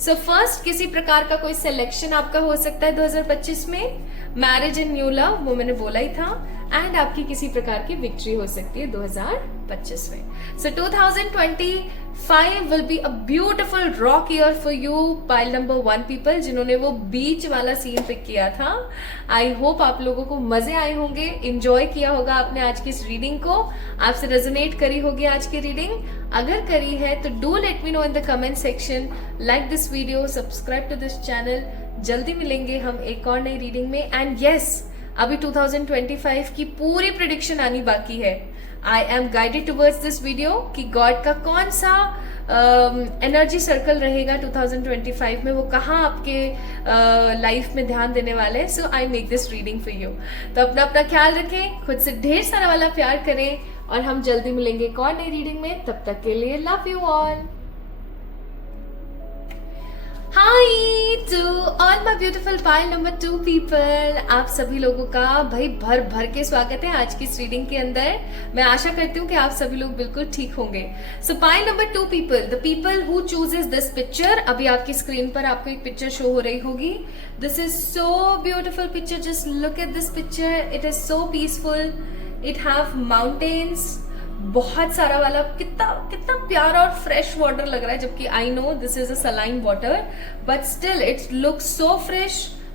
सो फर्स्ट, किसी प्रकार का कोई सिलेक्शन आपका हो सकता है 2025 में, मैरिज एंड न्यू लव, वो मैंने बोला ही था, एंड आपकी किसी प्रकार की विक्ट्री हो सकती है 2025 में। सो 2025 will be a beautiful rock year for you pile number 1 people, जिन्होंने वो बीच वाला सीन पिक किया था। आई होप आप लोगों को मजे आए होंगे, एंजॉय किया होगा आपने आज की इस रीडिंग को, आपसे रेजोनेट करी होगी आज की रीडिंग। अगर करी है तो do let me know in the comment section, like this video, subscribe to this channel. जल्दी मिलेंगे हम एक और नई रीडिंग में। एंड यस, अभी 2025 की पूरी प्रेडिक्शन आनी बाकी है। I am guided towards this video कि गॉड का कौन सा एनर्जी सर्कल रहेगा 2025 में, वो कहाँ आपके लाइफ में ध्यान देने वाले हैं। So I make this reading for you. तो अपना ख्याल रखें, खुद से ढेर सारा वाला प्यार करें, और हम जल्दी मिलेंगे एक और नई रीडिंग में। तब तक के लिए love you all. Hi to all my beautiful pile number 2 people, आप सभी लोगों का भाई भर भर के स्वागत है आज की इस रीडिंग के अंदर। मैं आशा करती हूँ कि आप सभी लोग बिल्कुल ठीक होंगे। सो pile number 2 people, the people who chooses this picture, अभी आपकी स्क्रीन पर आपको एक पिक्चर शो हो रही होगी। This is so beautiful picture, just look at this picture, it is so peaceful, it have mountains, बहुत सारा वाला, कितना प्यारा और फ्रेश वाटर लग रहा है, जबकि I know this is a saline water, but still it looks so fresh,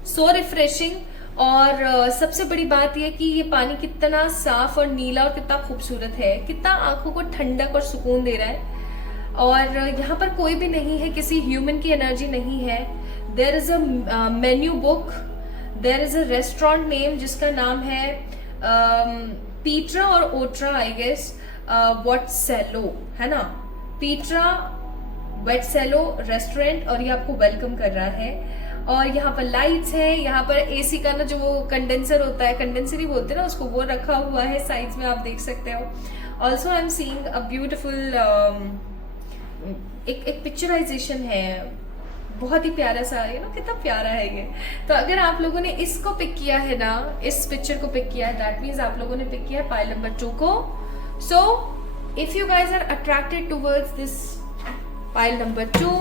so refreshing. और सबसे बड़ी बात यह कि ये पानी कितना साफ और नीला और कितना खूबसूरत है, कितना आंखों को ठंडक और सुकून दे रहा है। और यहाँ पर कोई भी नहीं है, किसी ह्यूमन की एनर्जी नहीं है। There is a menu book, there is a restaurant name जिसका नाम है पीट्रा और ओट्रा, आई गेस वेटसेलो, है ना, पीट्रा वेटसेलो रेस्टोरेंट, और ये आपको वेलकम कर रहा है। और यहाँ पर लाइट्स है, यहाँ पर एसी का ना जो वो कंडेंसर होता है, कंडेंसर ही बोलते हैं ना उसको, वो रखा हुआ है साइड्स में, आप देख सकते हो। Also I am seeing a beautiful एक पिक्चराइजेशन है, बहुत ही प्यारा सा, कितना प्यारा है ये। तो अगर आप लोगों ने इसको पिक किया है ना, इस पिक्चर को पिक किया है, दैट मीन्स आप लोगों ने पिक किया है पाइल नंबर 2 को। So if you guys are attracted towards this pile number 2,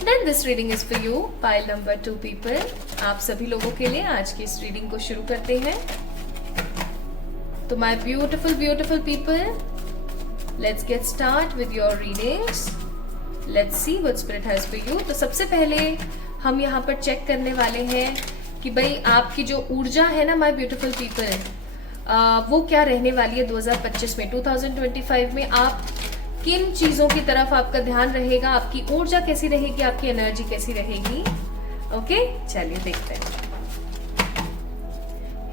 then this reading is for you, pile number 2 people. आप सभी लोगों के लिए आज की इस रीडिंग को शुरू करते हैं। तो my beautiful beautiful people, let's get start with your readings. Let's see what spirit has for you. तो सबसे पहले हम यहाँ पर चेक करने वाले हैं कि भाई आपकी जो ऊर्जा है ना माय ब्यूटीफुल पीपल, वो क्या रहने वाली है 2025 में, 2025 में आप किन चीजों की तरफ आपका ध्यान रहेगा, आपकी ऊर्जा कैसी रहेगी, आपकी एनर्जी कैसी रहेगी। ओके, चलिए देखते हैं।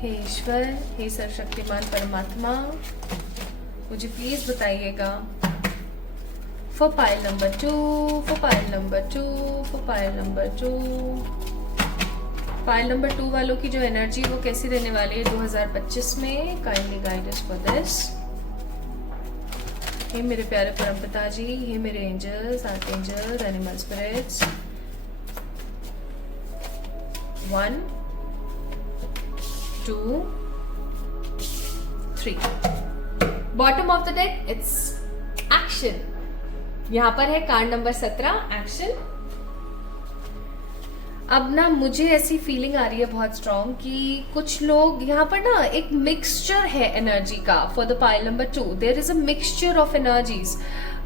हे ईश्वर, हे सर्वशक्तिमान परमात्मा, मुझे प्लीज बताइएगा for pile number 2, for pile number 2, for pile number 2, pile number 2 वालों की जो एनर्जी वो कैसी रहने वाली है 2025 में। Kindly guide us for this. हे मेरे प्यारे परम पिता जी, हे मेरे angels, archangels, animal spirits. 1 2 3। Bottom of the deck it's action. यहाँ पर है कार्ड नंबर 17, एक्शन। अब ना मुझे ऐसी फीलिंग आ रही है बहुत स्ट्रॉन्ग कि कुछ लोग यहाँ पर ना एक मिक्सचर है एनर्जी का for the pile number 2। There is a mixture of energies.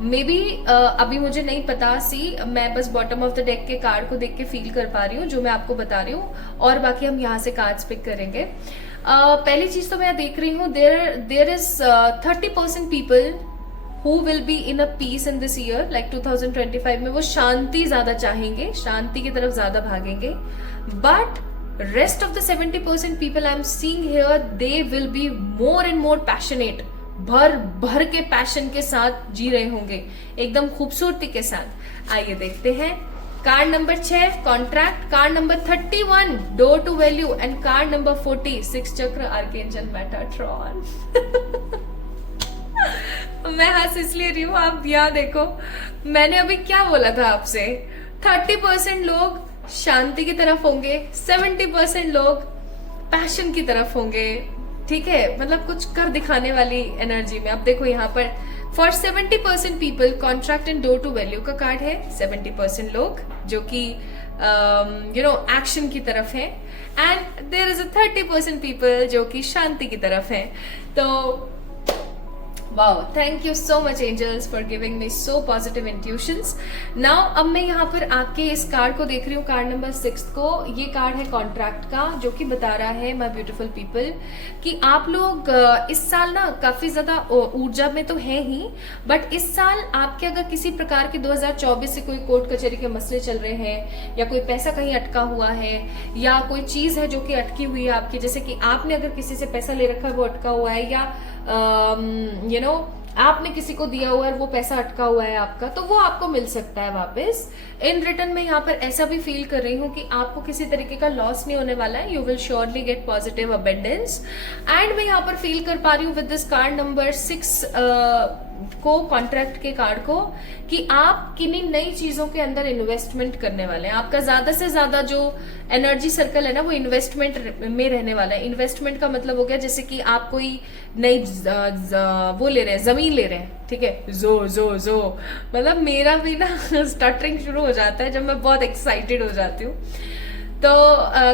May be अभी मुझे नहीं पता सी, मैं बस बॉटम ऑफ द डेक के कार्ड को देख के फील कर पा रही हूँ जो मैं आपको बता रही हूँ, और बाकी हम यहाँ से कार्ड्स पिक करेंगे। पहली चीज तो मैं देख रही हूँ, there is 30% people who will be in a peace in this year, like 2025 में वो शांति ज्यादा चाहेंगे, शांति की तरफ ज्यादा भागेंगे। But rest of the 70% people I am seeing here, they will be more and more passionate, भर भर के पैशन के साथ जी रहे होंगे, एकदम खूबसूरती के साथ। आइए देखते हैं। Card number 6 contract, card number 31 door to value, and card number 40 6 चक्र आर्कएंजल मेटाट्रॉन। मैं हंस इसलिए रही हूँ, आप यहाँ देखो, मैंने अभी क्या बोला था आपसे, 30% लोग शांति की तरफ होंगे, 70% लोग पैशन की तरफ होंगे। ठीक है, मतलब कुछ कर दिखाने वाली एनर्जी में। अब देखो यहाँ पर for 70% people contract and door to value का कार्ड है। 70% लोग जो कि एक्शन की तरफ है, and there is a 30% people जो कि शांति की तरफ है। तो wow, thank you so much angels for giving me so positive intuitions. Now अब मैं यहाँ पर आपके इस कार्ड को देख रही हूँ, कार्ड नंबर 6 को। ये कार्ड है कॉन्ट्रैक्ट का, जो कि बता रहा है माय ब्यूटीफुल पीपल कि आप लोग इस साल ना काफी ज्यादा ऊर्जा में तो है ही, बट इस साल आपके अगर किसी प्रकार के 2024 से कोई कोर्ट कचहरी के मसले चल रहे हैं, या कोई पैसा कहीं अटका हुआ है, या कोई चीज है जो कि अटकी हुई है आपकी, जैसे कि आपने अगर किसी से पैसा ले रखा है वो अटका हुआ है, या आपने किसी को दिया हुआ है वो पैसा अटका हुआ है आपका, तो वो आपको मिल सकता है वापस इन रिटर्न। में यहाँ पर ऐसा भी फील कर रही हूँ कि आपको किसी तरीके का लॉस नहीं होने वाला है। You will surely gate positive abundance. And मैं यहाँ पर फील कर पा रही हूँ विद दिस कार्ड नंबर 6 को, कॉन्ट्रैक्ट के कार्ड को, कि आप किन्हीं नई चीजों के अंदर इन्वेस्टमेंट करने वाले हैं। आपका ज्यादा से ज्यादा जो एनर्जी सर्कल है ना वो इन्वेस्टमेंट में रहने वाला है। इन्वेस्टमेंट का मतलब हो गया जैसे कि आप कोई नई वो ले रहे हैं, जमीन ले रहे हैं, ठीक है, जो मतलब मेरा भी ना स्टटरिंग शुरू हो जाता है जब मैं बहुत एक्साइटेड हो जाती हूँ। तो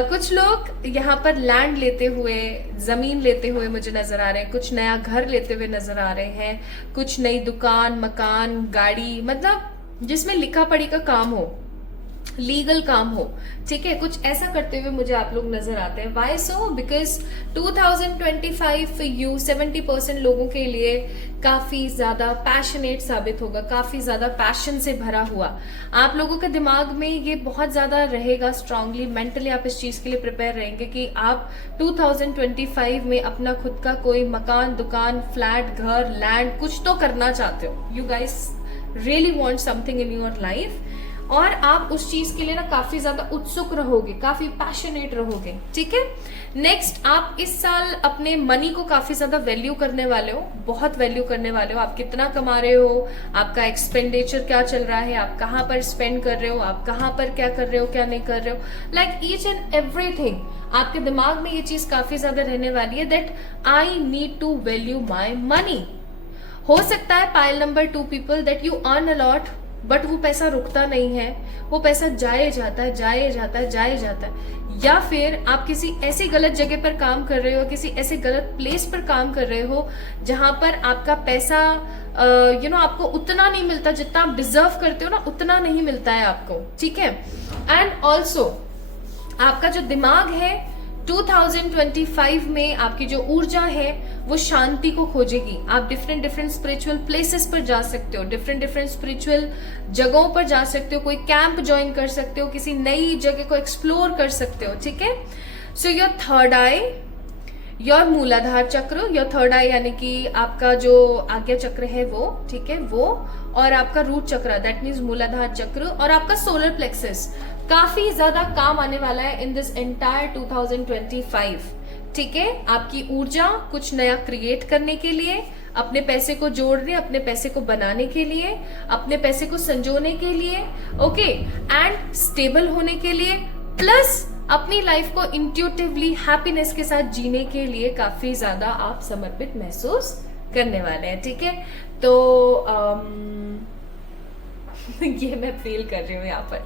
कुछ लोग यहाँ पर लैंड लेते हुए, जमीन लेते हुए मुझे नजर आ रहे हैं, कुछ नया घर लेते हुए नजर आ रहे हैं, कुछ नई दुकान, मकान, गाड़ी, मतलब जिसमें लिखा पढ़ी का काम हो, लीगल काम हो, ठीक है, कुछ ऐसा करते हुए मुझे आप लोग नजर आते हैं। Why so? Because 2025 for you 70% लोगों के लिए काफी ज्यादा पैशनेट साबित होगा, काफी ज्यादा पैशन से भरा हुआ। आप लोगों के दिमाग में ये बहुत ज्यादा रहेगा स्ट्रांगली, मेंटली आप इस चीज के लिए प्रिपेयर रहेंगे कि आप 2025 में अपना खुद का कोई मकान, दुकान, फ्लैट, घर, लैंड कुछ तो करना चाहते हो। You guys really want something in your life, और आप उस चीज के लिए ना काफी ज्यादा उत्सुक रहोगे, काफी पैशनेट रहोगे, ठीक है। नेक्स्ट, आप इस साल अपने मनी को काफी ज्यादा वैल्यू करने वाले हो, बहुत वैल्यू करने वाले हो। आप कितना कमा रहे हो, आपका एक्सपेंडिचर क्या चल रहा है, आप कहाँ पर स्पेंड कर रहे हो, आप कहाँ पर क्या कर रहे हो, क्या नहीं कर रहे हो, लाइक ईच एंड एवरीथिंग आपके दिमाग में ये चीज काफी ज्यादा रहने वाली है, that I need to value my money. हो सकता है pile number 2 people that you earn a lot, but वो पैसा रुकता नहीं है, वो पैसा जाए जाता है, जाए जाता है, जाए जाता है। या फिर आप किसी ऐसी गलत जगह पर काम कर रहे हो, किसी ऐसे गलत प्लेस पर काम कर रहे हो जहां पर आपका पैसा आपको उतना नहीं मिलता जितना आप डिजर्व करते हो ना, उतना नहीं मिलता है आपको, ठीक है। एंड ऑल्सो आपका जो दिमाग है 2025 में आपकी जो ऊर्जा है वो शांति को खोजेगी। आप डिफरेंट डिफरेंट स्पिरिचुअल प्लेसेस पर जा सकते हो, डिफरेंट डिफरेंट स्पिरिचुअल जगहों पर जा सकते हो, कोई कैंप ज्वाइन कर सकते हो, किसी नई जगह को एक्सप्लोर कर सकते हो, ठीक है। So your third I, your मूलाधार चक्र, योर थर्ड आई यानी कि आपका जो आज्ञा चक्र है वो, ठीक है, वो, और आपका रूट चक्र दैट मीन्स मूलाधार चक्र, और आपका सोलर प्लेक्सस काफी ज्यादा काम आने वाला है इन दिस एंटायर 2025, ठीक है। आपकी ऊर्जा कुछ नया क्रिएट करने के लिए, अपने पैसे को जोड़ने, अपने पैसे को बनाने के लिए, अपने पैसे को संजोने के लिए, ओके, एंड स्टेबल होने के लिए, प्लस अपनी लाइफ को इंट्यूटिवली हैप्पीनेस के साथ जीने के लिए काफी ज्यादा आप समर्पित महसूस करने वाले हैं, ठीक है। तो ये मैं फील कर रही हूँ यहाँ पर,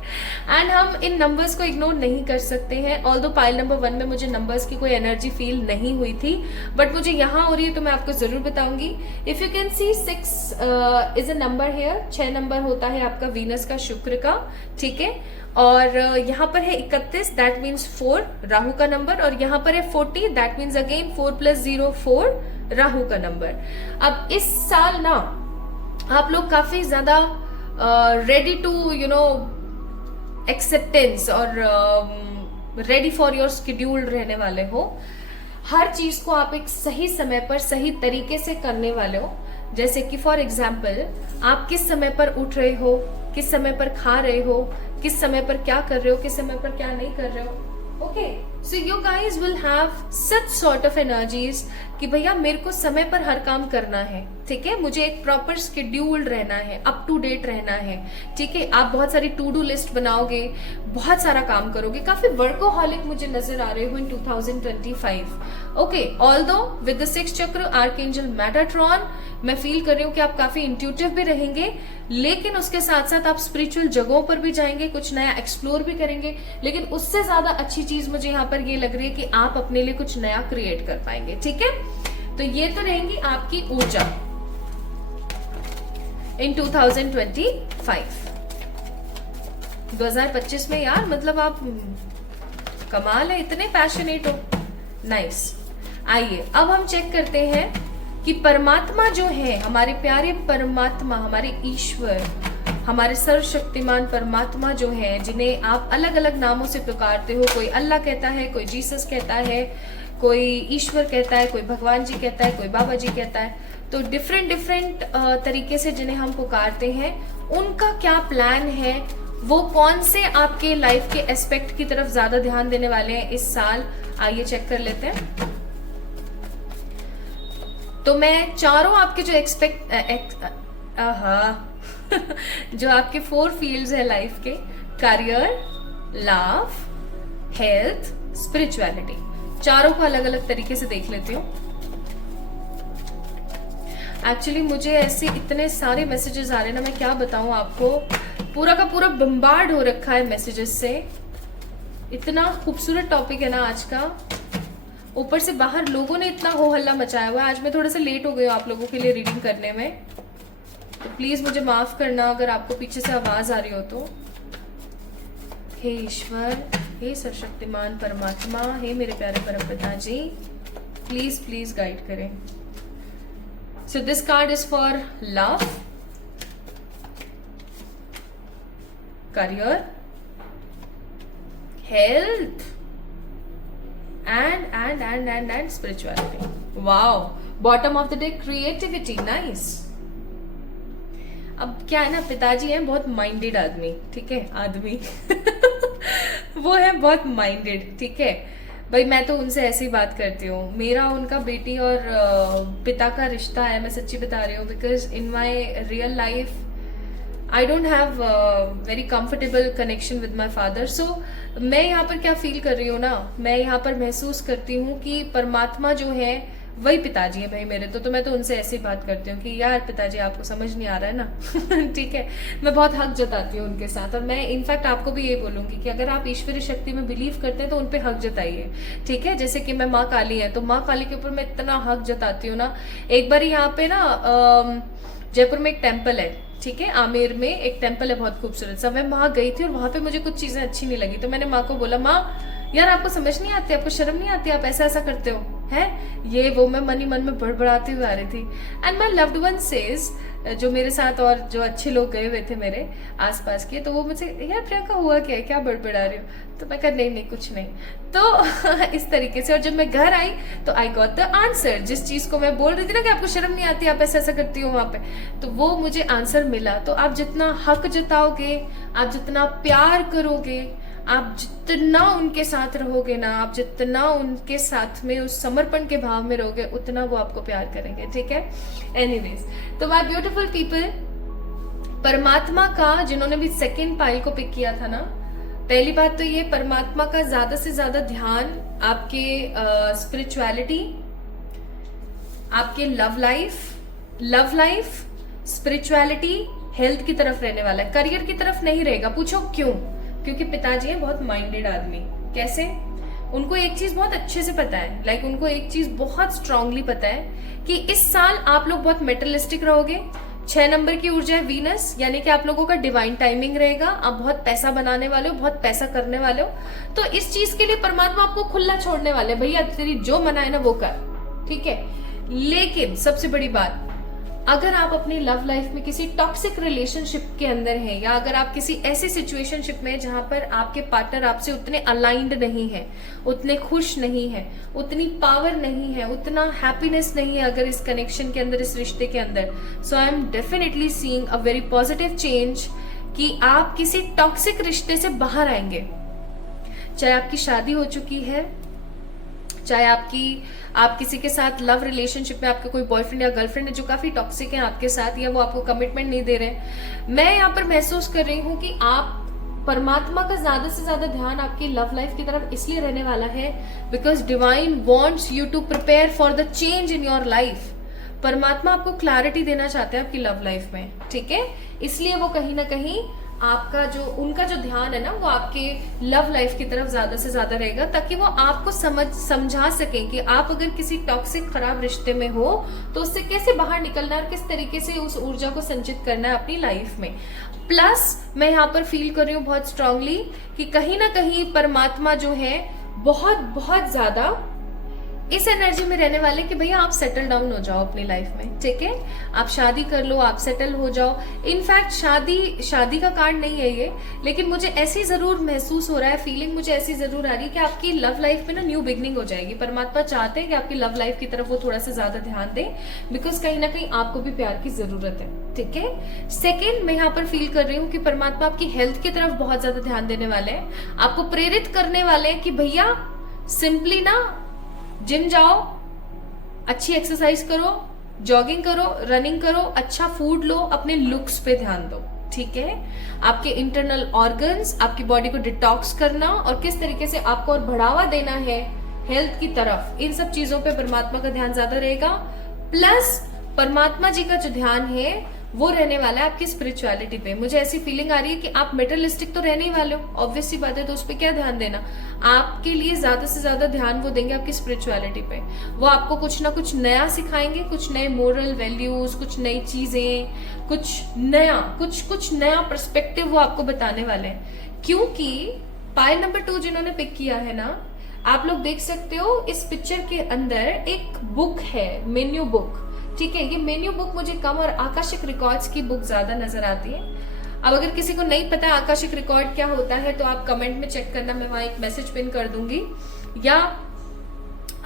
एंड हम इन नंबर्स को इग्नोर नहीं कर सकते हैं। ऑल्दो पाइल नंबर 1 में मुझे नंबर्स की कोई एनर्जी फील नहीं हुई थी, बट मुझे यहाँ हो रही है तो मैं आपको जरूर बताऊंगी। If you can see 6 is a number here, 6 number होता है आपका वीनस का, शुक्र का, ठीक है। और यहाँ पर है 31, दैट मीन्स 4 राहु का नंबर, और यहाँ पर है 40, दैट मीन्स अगेन 4 + 0 4 राहु का नंबर। अब इस साल ना आप लोग काफी ज्यादा रेडी टू एक्सेप्टेंस और रेडी फॉर योर स्केड्यूल रहने वाले हो। हर चीज को आप एक सही समय पर सही तरीके से करने वाले हो। जैसे कि फॉर एग्जाम्पल आप किस समय पर उठ रहे हो, किस समय पर खा रहे हो, किस समय पर क्या कर रहे हो, किस समय पर क्या नहीं कर रहे हो, okay. So you guys will have such sort of energies कि भैया मेरे को समय पर हर काम करना है, ठीक है, मुझे एक प्रॉपर शेड्यूल्ड रहना है, अप टू डेट रहना है, ठीक है। आप बहुत सारी टू डू लिस्ट बनाओगे, बहुत सारा काम करोगे, काफी वर्कोहॉलिक मुझे नजर आ रहे हो इन 2025, okay. Although with the 6th चक्र आर्कएंजल मेटाट्रॉन, मैं फील कर रही हूँ कि आप काफी इंट्यूटिव भी रहेंगे, लेकिन उसके साथ साथ आप स्पिरिचुअल जगहों पर भी जाएंगे, कुछ नया एक्सप्लोर भी करेंगे, लेकिन उससे ज्यादा अच्छी चीज मुझे यहाँ पर ये लग रही है कि आप अपने लिए कुछ नया क्रिएट कर पाएंगे, ठीक है। तो ये तो रहेंगी आपकी ऊर्जा इन 2025 में। यार मतलब आप कमाल है, इतने पैशनेट हो, नाइस। आइए अब हम चेक करते हैं कि परमात्मा जो है, हमारे प्यारे परमात्मा, हमारे ईश्वर, हमारे सर्वशक्तिमान परमात्मा जो है, जिन्हें आप अलग अलग नामों से पुकारते हो, कोई अल्लाह कहता है, कोई जीसस कहता है, कोई ईश्वर कहता है, कोई भगवान जी कहता है, कोई बाबा जी कहता है, तो डिफरेंट डिफरेंट तरीके से जिन्हें हम पुकारते हैं, उनका क्या प्लान है, वो कौन से आपके लाइफ के एस्पेक्ट की तरफ ज्यादा ध्यान देने वाले हैं इस साल, आइए चेक कर लेते हैं। तो मैं चारों आपके जो जो आपके 4 फील्ड्स है लाइफ के, करियर, लव, हेल्थ, स्पिरिचुअलिटी, चारों को अलग अलग तरीके से देख लेती हूँ। एक्चुअली मुझे ऐसे इतने सारे मैसेजेस आ रहे हैं ना, मैं क्या बताऊं आपको, पूरा का पूरा बम्बार्ड हो रखा है मैसेजेस से। इतना खूबसूरत टॉपिक है ना आज का, ऊपर से बाहर लोगों ने इतना हो हल्ला मचाया हुआ है। आज मैं थोड़ा सा लेट हो गई हूँ आप लोगों के लिए रीडिंग करने में, तो प्लीज मुझे माफ करना अगर आपको पीछे से आवाज आ रही हो तो। हे ईश्वर, हे सर्वशक्तिमान परमात्मा, हे मेरे प्यारे परम पिताजी, प्लीज प्लीज गाइड करें. So this card is for love, career, health and spirituality. Wow, bottom of the day creativity, nice. अब क्या है ना, पिताजी हैं बहुत माइंडेड आदमी, ठीक है, आदमी वो है बहुत माइंडेड, ठीक है भाई. मैं तो उनसे ऐसे ही बात करती हूँ. मेरा उनका बेटी और पिता का रिश्ता है, मैं सच्ची बता रही हूँ, because in my real life I don't have a very comfortable connection with my father. So मैं यहाँ पर क्या फील कर रही हूँ ना, मैं यहाँ पर महसूस करती हूँ कि परमात्मा जो है वही पिताजी है भाई मेरे. तो मैं तो उनसे ऐसी बात करती हूँ कि यार पिताजी आपको समझ नहीं आ रहा है ना ठीक है. मैं बहुत हक जताती हूँ उनके साथ, और मैं इनफैक्ट आपको भी ये बोलूंगी कि अगर आप ईश्वरीय शक्ति में बिलीव करते हैं तो उनपे हक जताइए, ठीक है. जैसे कि मैं माँ काली है, तो माँ काली के ऊपर मैं इतना हक जताती हूँ ना. एक बार यहाँ पे ना जयपुर में एक टेम्पल है, ठीक है, आमेर में एक टेम्पल है बहुत खूबसूरत सा. मैं वहां गई थी और वहां पे मुझे कुछ चीजें अच्छी नहीं लगी, तो मैंने माँ को बोला, माँ यार आपको समझ नहीं आती, आपको शर्म नहीं आती, आप ऐसा ऐसा करते हो है ये वो. मैं मन ही मन में बड़बड़ाती हुई आ रही थी. And my loved one says, जो मेरे साथ और जो अच्छे लोग गए हुए थे मेरे आसपास के, तो वो मुझसे, यार प्रियंका हुआ क्या है, क्या बड़बड़ा रही हो. तो मैं कहा नहीं कुछ नहीं. तो इस तरीके से, और जब मैं घर आई तो आई गॉट द आंसर. जिस चीज को मैं बोल रही थी ना कि आपको शर्म नहीं आती, आप ऐसा ऐसा करती हो वहां पे, तो वो मुझे आंसर मिला. तो आप जितना हक जताओगे, आप जितना प्यार करोगे, आप जितना उनके साथ रहोगे ना, आप जितना उनके साथ में उस समर्पण के भाव में रहोगे, उतना वो आपको प्यार करेंगे, ठीक है. एनीवेज, तो माय ब्यूटीफुल पीपल, परमात्मा का, जिन्होंने भी सेकंड पाइल को पिक किया था ना, पहली बात तो ये, परमात्मा का ज्यादा से ज्यादा ध्यान आपके स्पिरिचुअलिटी, आपके लव लाइफ, स्पिरिचुअलिटी, हेल्थ की तरफ रहने वाला है. करियर की तरफ नहीं रहेगा. पूछो क्यों? क्योंकि पिताजी है बहुत माइंडेड आदमी. कैसे? उनको एक चीज बहुत अच्छे से पता है, लाइक उनको एक चीज बहुत स्ट्रांगली पता है कि इस साल आप लोग बहुत मेटरलिस्टिक रहोगे. 6 नंबर की ऊर्जा है वीनस, यानी कि आप लोगों का डिवाइन टाइमिंग रहेगा. आप बहुत पैसा बनाने वाले हो, बहुत पैसा करने वाले हो. तो इस चीज के लिए परमात्मा आपको खुला छोड़ने वाले, भैया तेरी जो मना है ना वो कर, ठीक है. लेकिन सबसे बड़ी बात, अगर आप अपनी लव लाइफ में किसी टॉक्सिक रिलेशनशिप के अंदर हैं, या अगर आप किसी ऐसी सिचुएशनशिप में जहां पर आपके पार्टनर आपसे उतने अलाइंड नहीं है, उतने खुश नहीं है, उतनी पावर नहीं है, उतना हैप्पीनेस नहीं है अगर इस कनेक्शन के अंदर, इस रिश्ते के अंदर, so I am definitely seeing a very positive change कि आप किसी टॉक्सिक रिश्ते से बाहर आएंगे. चाहे आपकी शादी हो चुकी है, चाहे आप किसी के साथ लव रिलेशनशिप में, आपके कोई बॉयफ्रेंड या गर्लफ्रेंड है जो काफी टॉक्सिक है आपके साथ, या वो आपको कमिटमेंट नहीं दे रहे. मैं यहाँ पर महसूस कर रही हूँ कि आप, परमात्मा का ज्यादा से ज्यादा ध्यान आपकी लव लाइफ की तरफ इसलिए रहने वाला है because divine wants you to prepare for the change in your life. परमात्मा आपको क्लैरिटी देना चाहते हैं आपकी लव लाइफ में, ठीक है. इसलिए वो कहीं ना कहीं आपका जो, उनका जो ध्यान है ना, वो आपके लव लाइफ की तरफ ज्यादा से ज्यादा रहेगा, ताकि वो आपको समझा सकें कि आप अगर किसी टॉक्सिक खराब रिश्ते में हो तो उससे कैसे बाहर निकलना है और किस तरीके से उस ऊर्जा को संचित करना है अपनी लाइफ में. प्लस मैं यहाँ पर फील कर रही हूँ बहुत स्ट्रांगली कि कहीं ना कहीं परमात्मा जो है बहुत बहुत ज्यादा इस एनर्जी में रहने वाले कि भैया आप सेटल डाउन हो जाओ अपनी लाइफ में, ठीक है. आप शादी कर लो, आप सेटल हो जाओ. इनफैक्ट शादी का कार्ड नहीं है ये, लेकिन मुझे ऐसी जरूर महसूस हो रहा है, फीलिंग मुझे ऐसी जरूर आ रही है कि आपकी लव लाइफ में ना न्यू बिगनिंग हो जाएगी. परमात्मा चाहते हैं कि आपकी लव लाइफ की तरफ वो थोड़ा सा ज्यादा ध्यान दें, बिकॉज कहीं ना कहीं आपको भी प्यार की जरूरत है, ठीक है. सेकेंड, मैं यहाँ पर फील कर रही हूँ कि परमात्मा आपकी हेल्थ की तरफ बहुत ज्यादा ध्यान देने वाले हैं, आपको प्रेरित करने वाले हैं कि भैया सिंपली ना जिम जाओ, अच्छी एक्सरसाइज करो, जॉगिंग करो, रनिंग करो, अच्छा फूड लो, अपने लुक्स पे ध्यान दो, ठीक है. आपके इंटरनल ऑर्गन्स, आपकी बॉडी को डिटॉक्स करना और किस तरीके से आपको और बढ़ावा देना है हेल्थ की तरफ, इन सब चीजों पे परमात्मा का ध्यान ज्यादा रहेगा. प्लस परमात्मा जी का जो ध्यान है वो रहने वाला है आपकी स्पिरिचुअलिटी पे. मुझे ऐसी फीलिंग आ रही है कि आप मेटरलिस्टिक तो रहने ही वाले हो, ऑब्वियस सी बात है, तो उस पर क्या ध्यान देना. आपके लिए ज्यादा से ज्यादा ध्यान वो देंगे आपकी स्पिरिचुअलिटी पे. वो आपको कुछ ना कुछ नया सिखाएंगे, कुछ नए मोरल वैल्यूज, कुछ नई चीजें, कुछ नया पर्सपेक्टिव वो आपको बताने वाले हैं. क्योंकि पाइल नंबर 2 जिन्होंने पिक किया है ना, आप लोग देख सकते हो इस पिक्चर के अंदर एक बुक है, मेन्यू बुक। ठीक है, ये मेन्यू बुक मुझे कम और आकाशिक रिकॉर्ड्स की बुक ज्यादा नजर आती है। अब अगर किसी को नहीं पता आकाशिक रिकॉर्ड क्या होता है तो आप कमेंट में चेक करना, मैं वहां एक मैसेज पिन कर दूंगी। या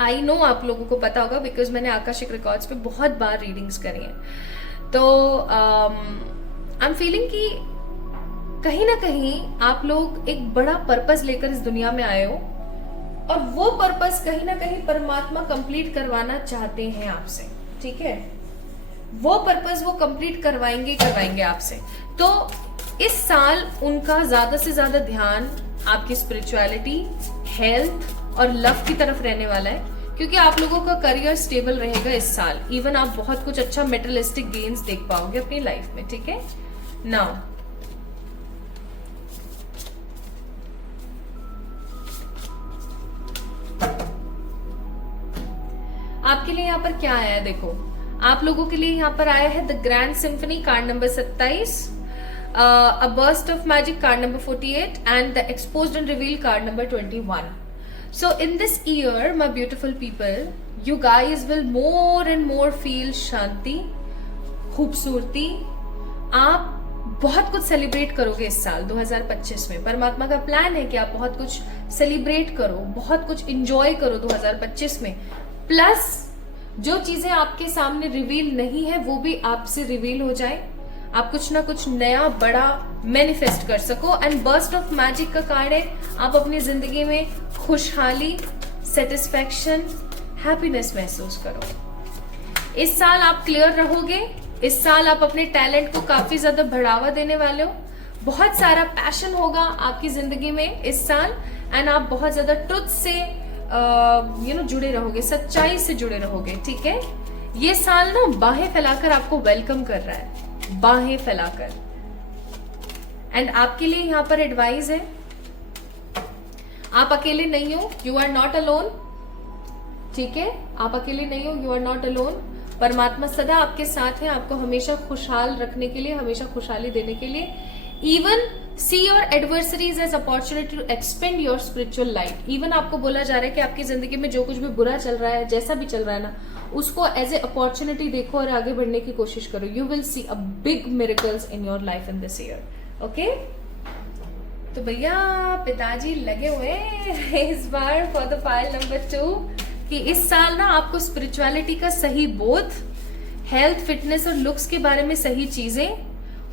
आई नो आप लोगों को पता होगा बिकॉज मैंने आकाशिक रिकॉर्ड्स पे बहुत बार रीडिंग्स करी हैं। तो आई एम फीलिंग कि कहीं ना कहीं आप लोग एक बड़ा पर्पस लेकर इस दुनिया में आए हो, और वो पर्पस कहीं ना कहीं परमात्मा कंप्लीट करवाना चाहते हैं आपसे। ठीक है, वो पर्पस वो कंप्लीट करवाएंगे आपसे। तो इस साल उनका ज्यादा से ज्यादा ध्यान आपकी स्पिरिचुअलिटी, हेल्थ और लव की तरफ रहने वाला है, क्योंकि आप लोगों का करियर स्टेबल रहेगा इस साल। इवन आप बहुत कुछ अच्छा मेटेरियलिस्टिक गेन्स देख पाओगे अपनी लाइफ में। ठीक है, नाउ आपके लिए यहाँ पर क्या आया है, देखो आप लोगों के लिए यहाँ पर आया है the grand symphony card number 27, a burst of magic card number 48 and the exposed and reveal card number 21. So in this year, my beautiful people, you guys will more and more feel शांति, खूबसूरती। आप बहुत कुछ celebrate करोगे इस साल 2025 में। परमात्मा का प्लान है कि आप बहुत कुछ सेलिब्रेट करो, बहुत कुछ इंजॉय करो 2025 में। प्लस जो चीजें आपके सामने रिवील नहीं है वो भी आपसे रिवील हो जाए, आप कुछ ना कुछ नया बड़ा मैनिफेस्ट कर सको। एंड बर्स्ट ऑफ मैजिक का कार्ड है, आप अपनी जिंदगी में खुशहाली, सेटिस्फैक्शन, हैप्पीनेस महसूस करो। इस साल आप क्लियर रहोगे, इस साल आप अपने टैलेंट को काफी ज्यादा बढ़ावा देने वाले हो, बहुत सारा पैशन होगा आपकी जिंदगी में इस साल। एंड आप बहुत ज्यादा ट्रुथ से जुड़े रहोगे, सच्चाई से जुड़े रहोगे। ठीक है, ये साल ना बाहें फैलाकर आपको वेलकम कर रहा है, बाहें फैलाकर। एंड आपके लिए यहाँ पर एडवाइस है, आप अकेले नहीं हो, यू आर नॉट अलोन। ठीक है, आप अकेले नहीं हो, यू आर नॉट अलोन। परमात्मा सदा आपके साथ है, आपको हमेशा खुशहाल रखने के लिए, हमेशा खुशहाली देने के लिए। Even see your adversaries as opportunity to expand your spiritual light. Even आपको बोला जा रहा है कि आपकी जिंदगी में जो कुछ भी बुरा चल रहा है, जैसा भी चल रहा है ना, उसको एज ए अपॉर्चुनिटी देखो और आगे बढ़ने की कोशिश करो। You will see a big miracles in your life in this year. Okay, तो भैया पिताजी लगे हुए हैं इस बार फॉर द पाइल नंबर 2 कि इस साल ना आपको स्पिरिचुअलिटी का सही बोध, हेल्थ, फिटनेस और लुक्स के बारे में सही चीजें,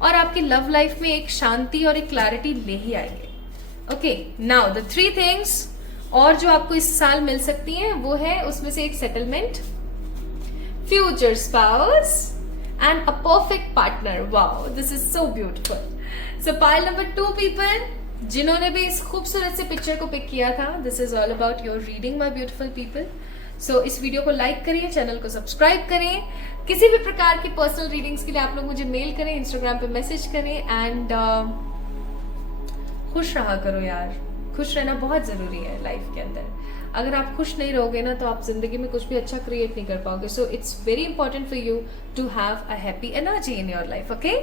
और आपकी लव लाइफ में एक शांति और एक क्लैरिटी ले ही आएंगे। ओके, नाउ द 3 थिंग्स और जो आपको इस साल मिल सकती हैं वो है, उसमें से एक settlement, future spouse and a perfect partner. Wow, this is so beautiful. So pile number 2 people जिन्होंने भी इस खूबसूरत से पिक्चर को पिक किया था, this is all about your reading my beautiful people. सो इस वीडियो को लाइक करिए, चैनल को सब्सक्राइब करें। किसी भी प्रकार की पर्सनल रीडिंग्स के लिए आप लोग मुझे मेल करें, इंस्टाग्राम पे मैसेज करें। एंड खुश रहा करो यार, खुश रहना बहुत जरूरी है लाइफ के अंदर। अगर आप खुश नहीं रहोगे ना तो आप जिंदगी में कुछ भी अच्छा क्रिएट नहीं कर पाओगे। So it's very important for you to have a happy energy in your life. Okay,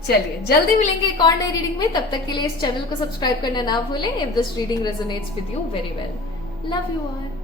चलिए जल्दी मिलेंगे एक और नई रीडिंग में। तब तक के लिए इस चैनल को सब्सक्राइब करना ना भूलें। If this reading resonates with you very well, love you all.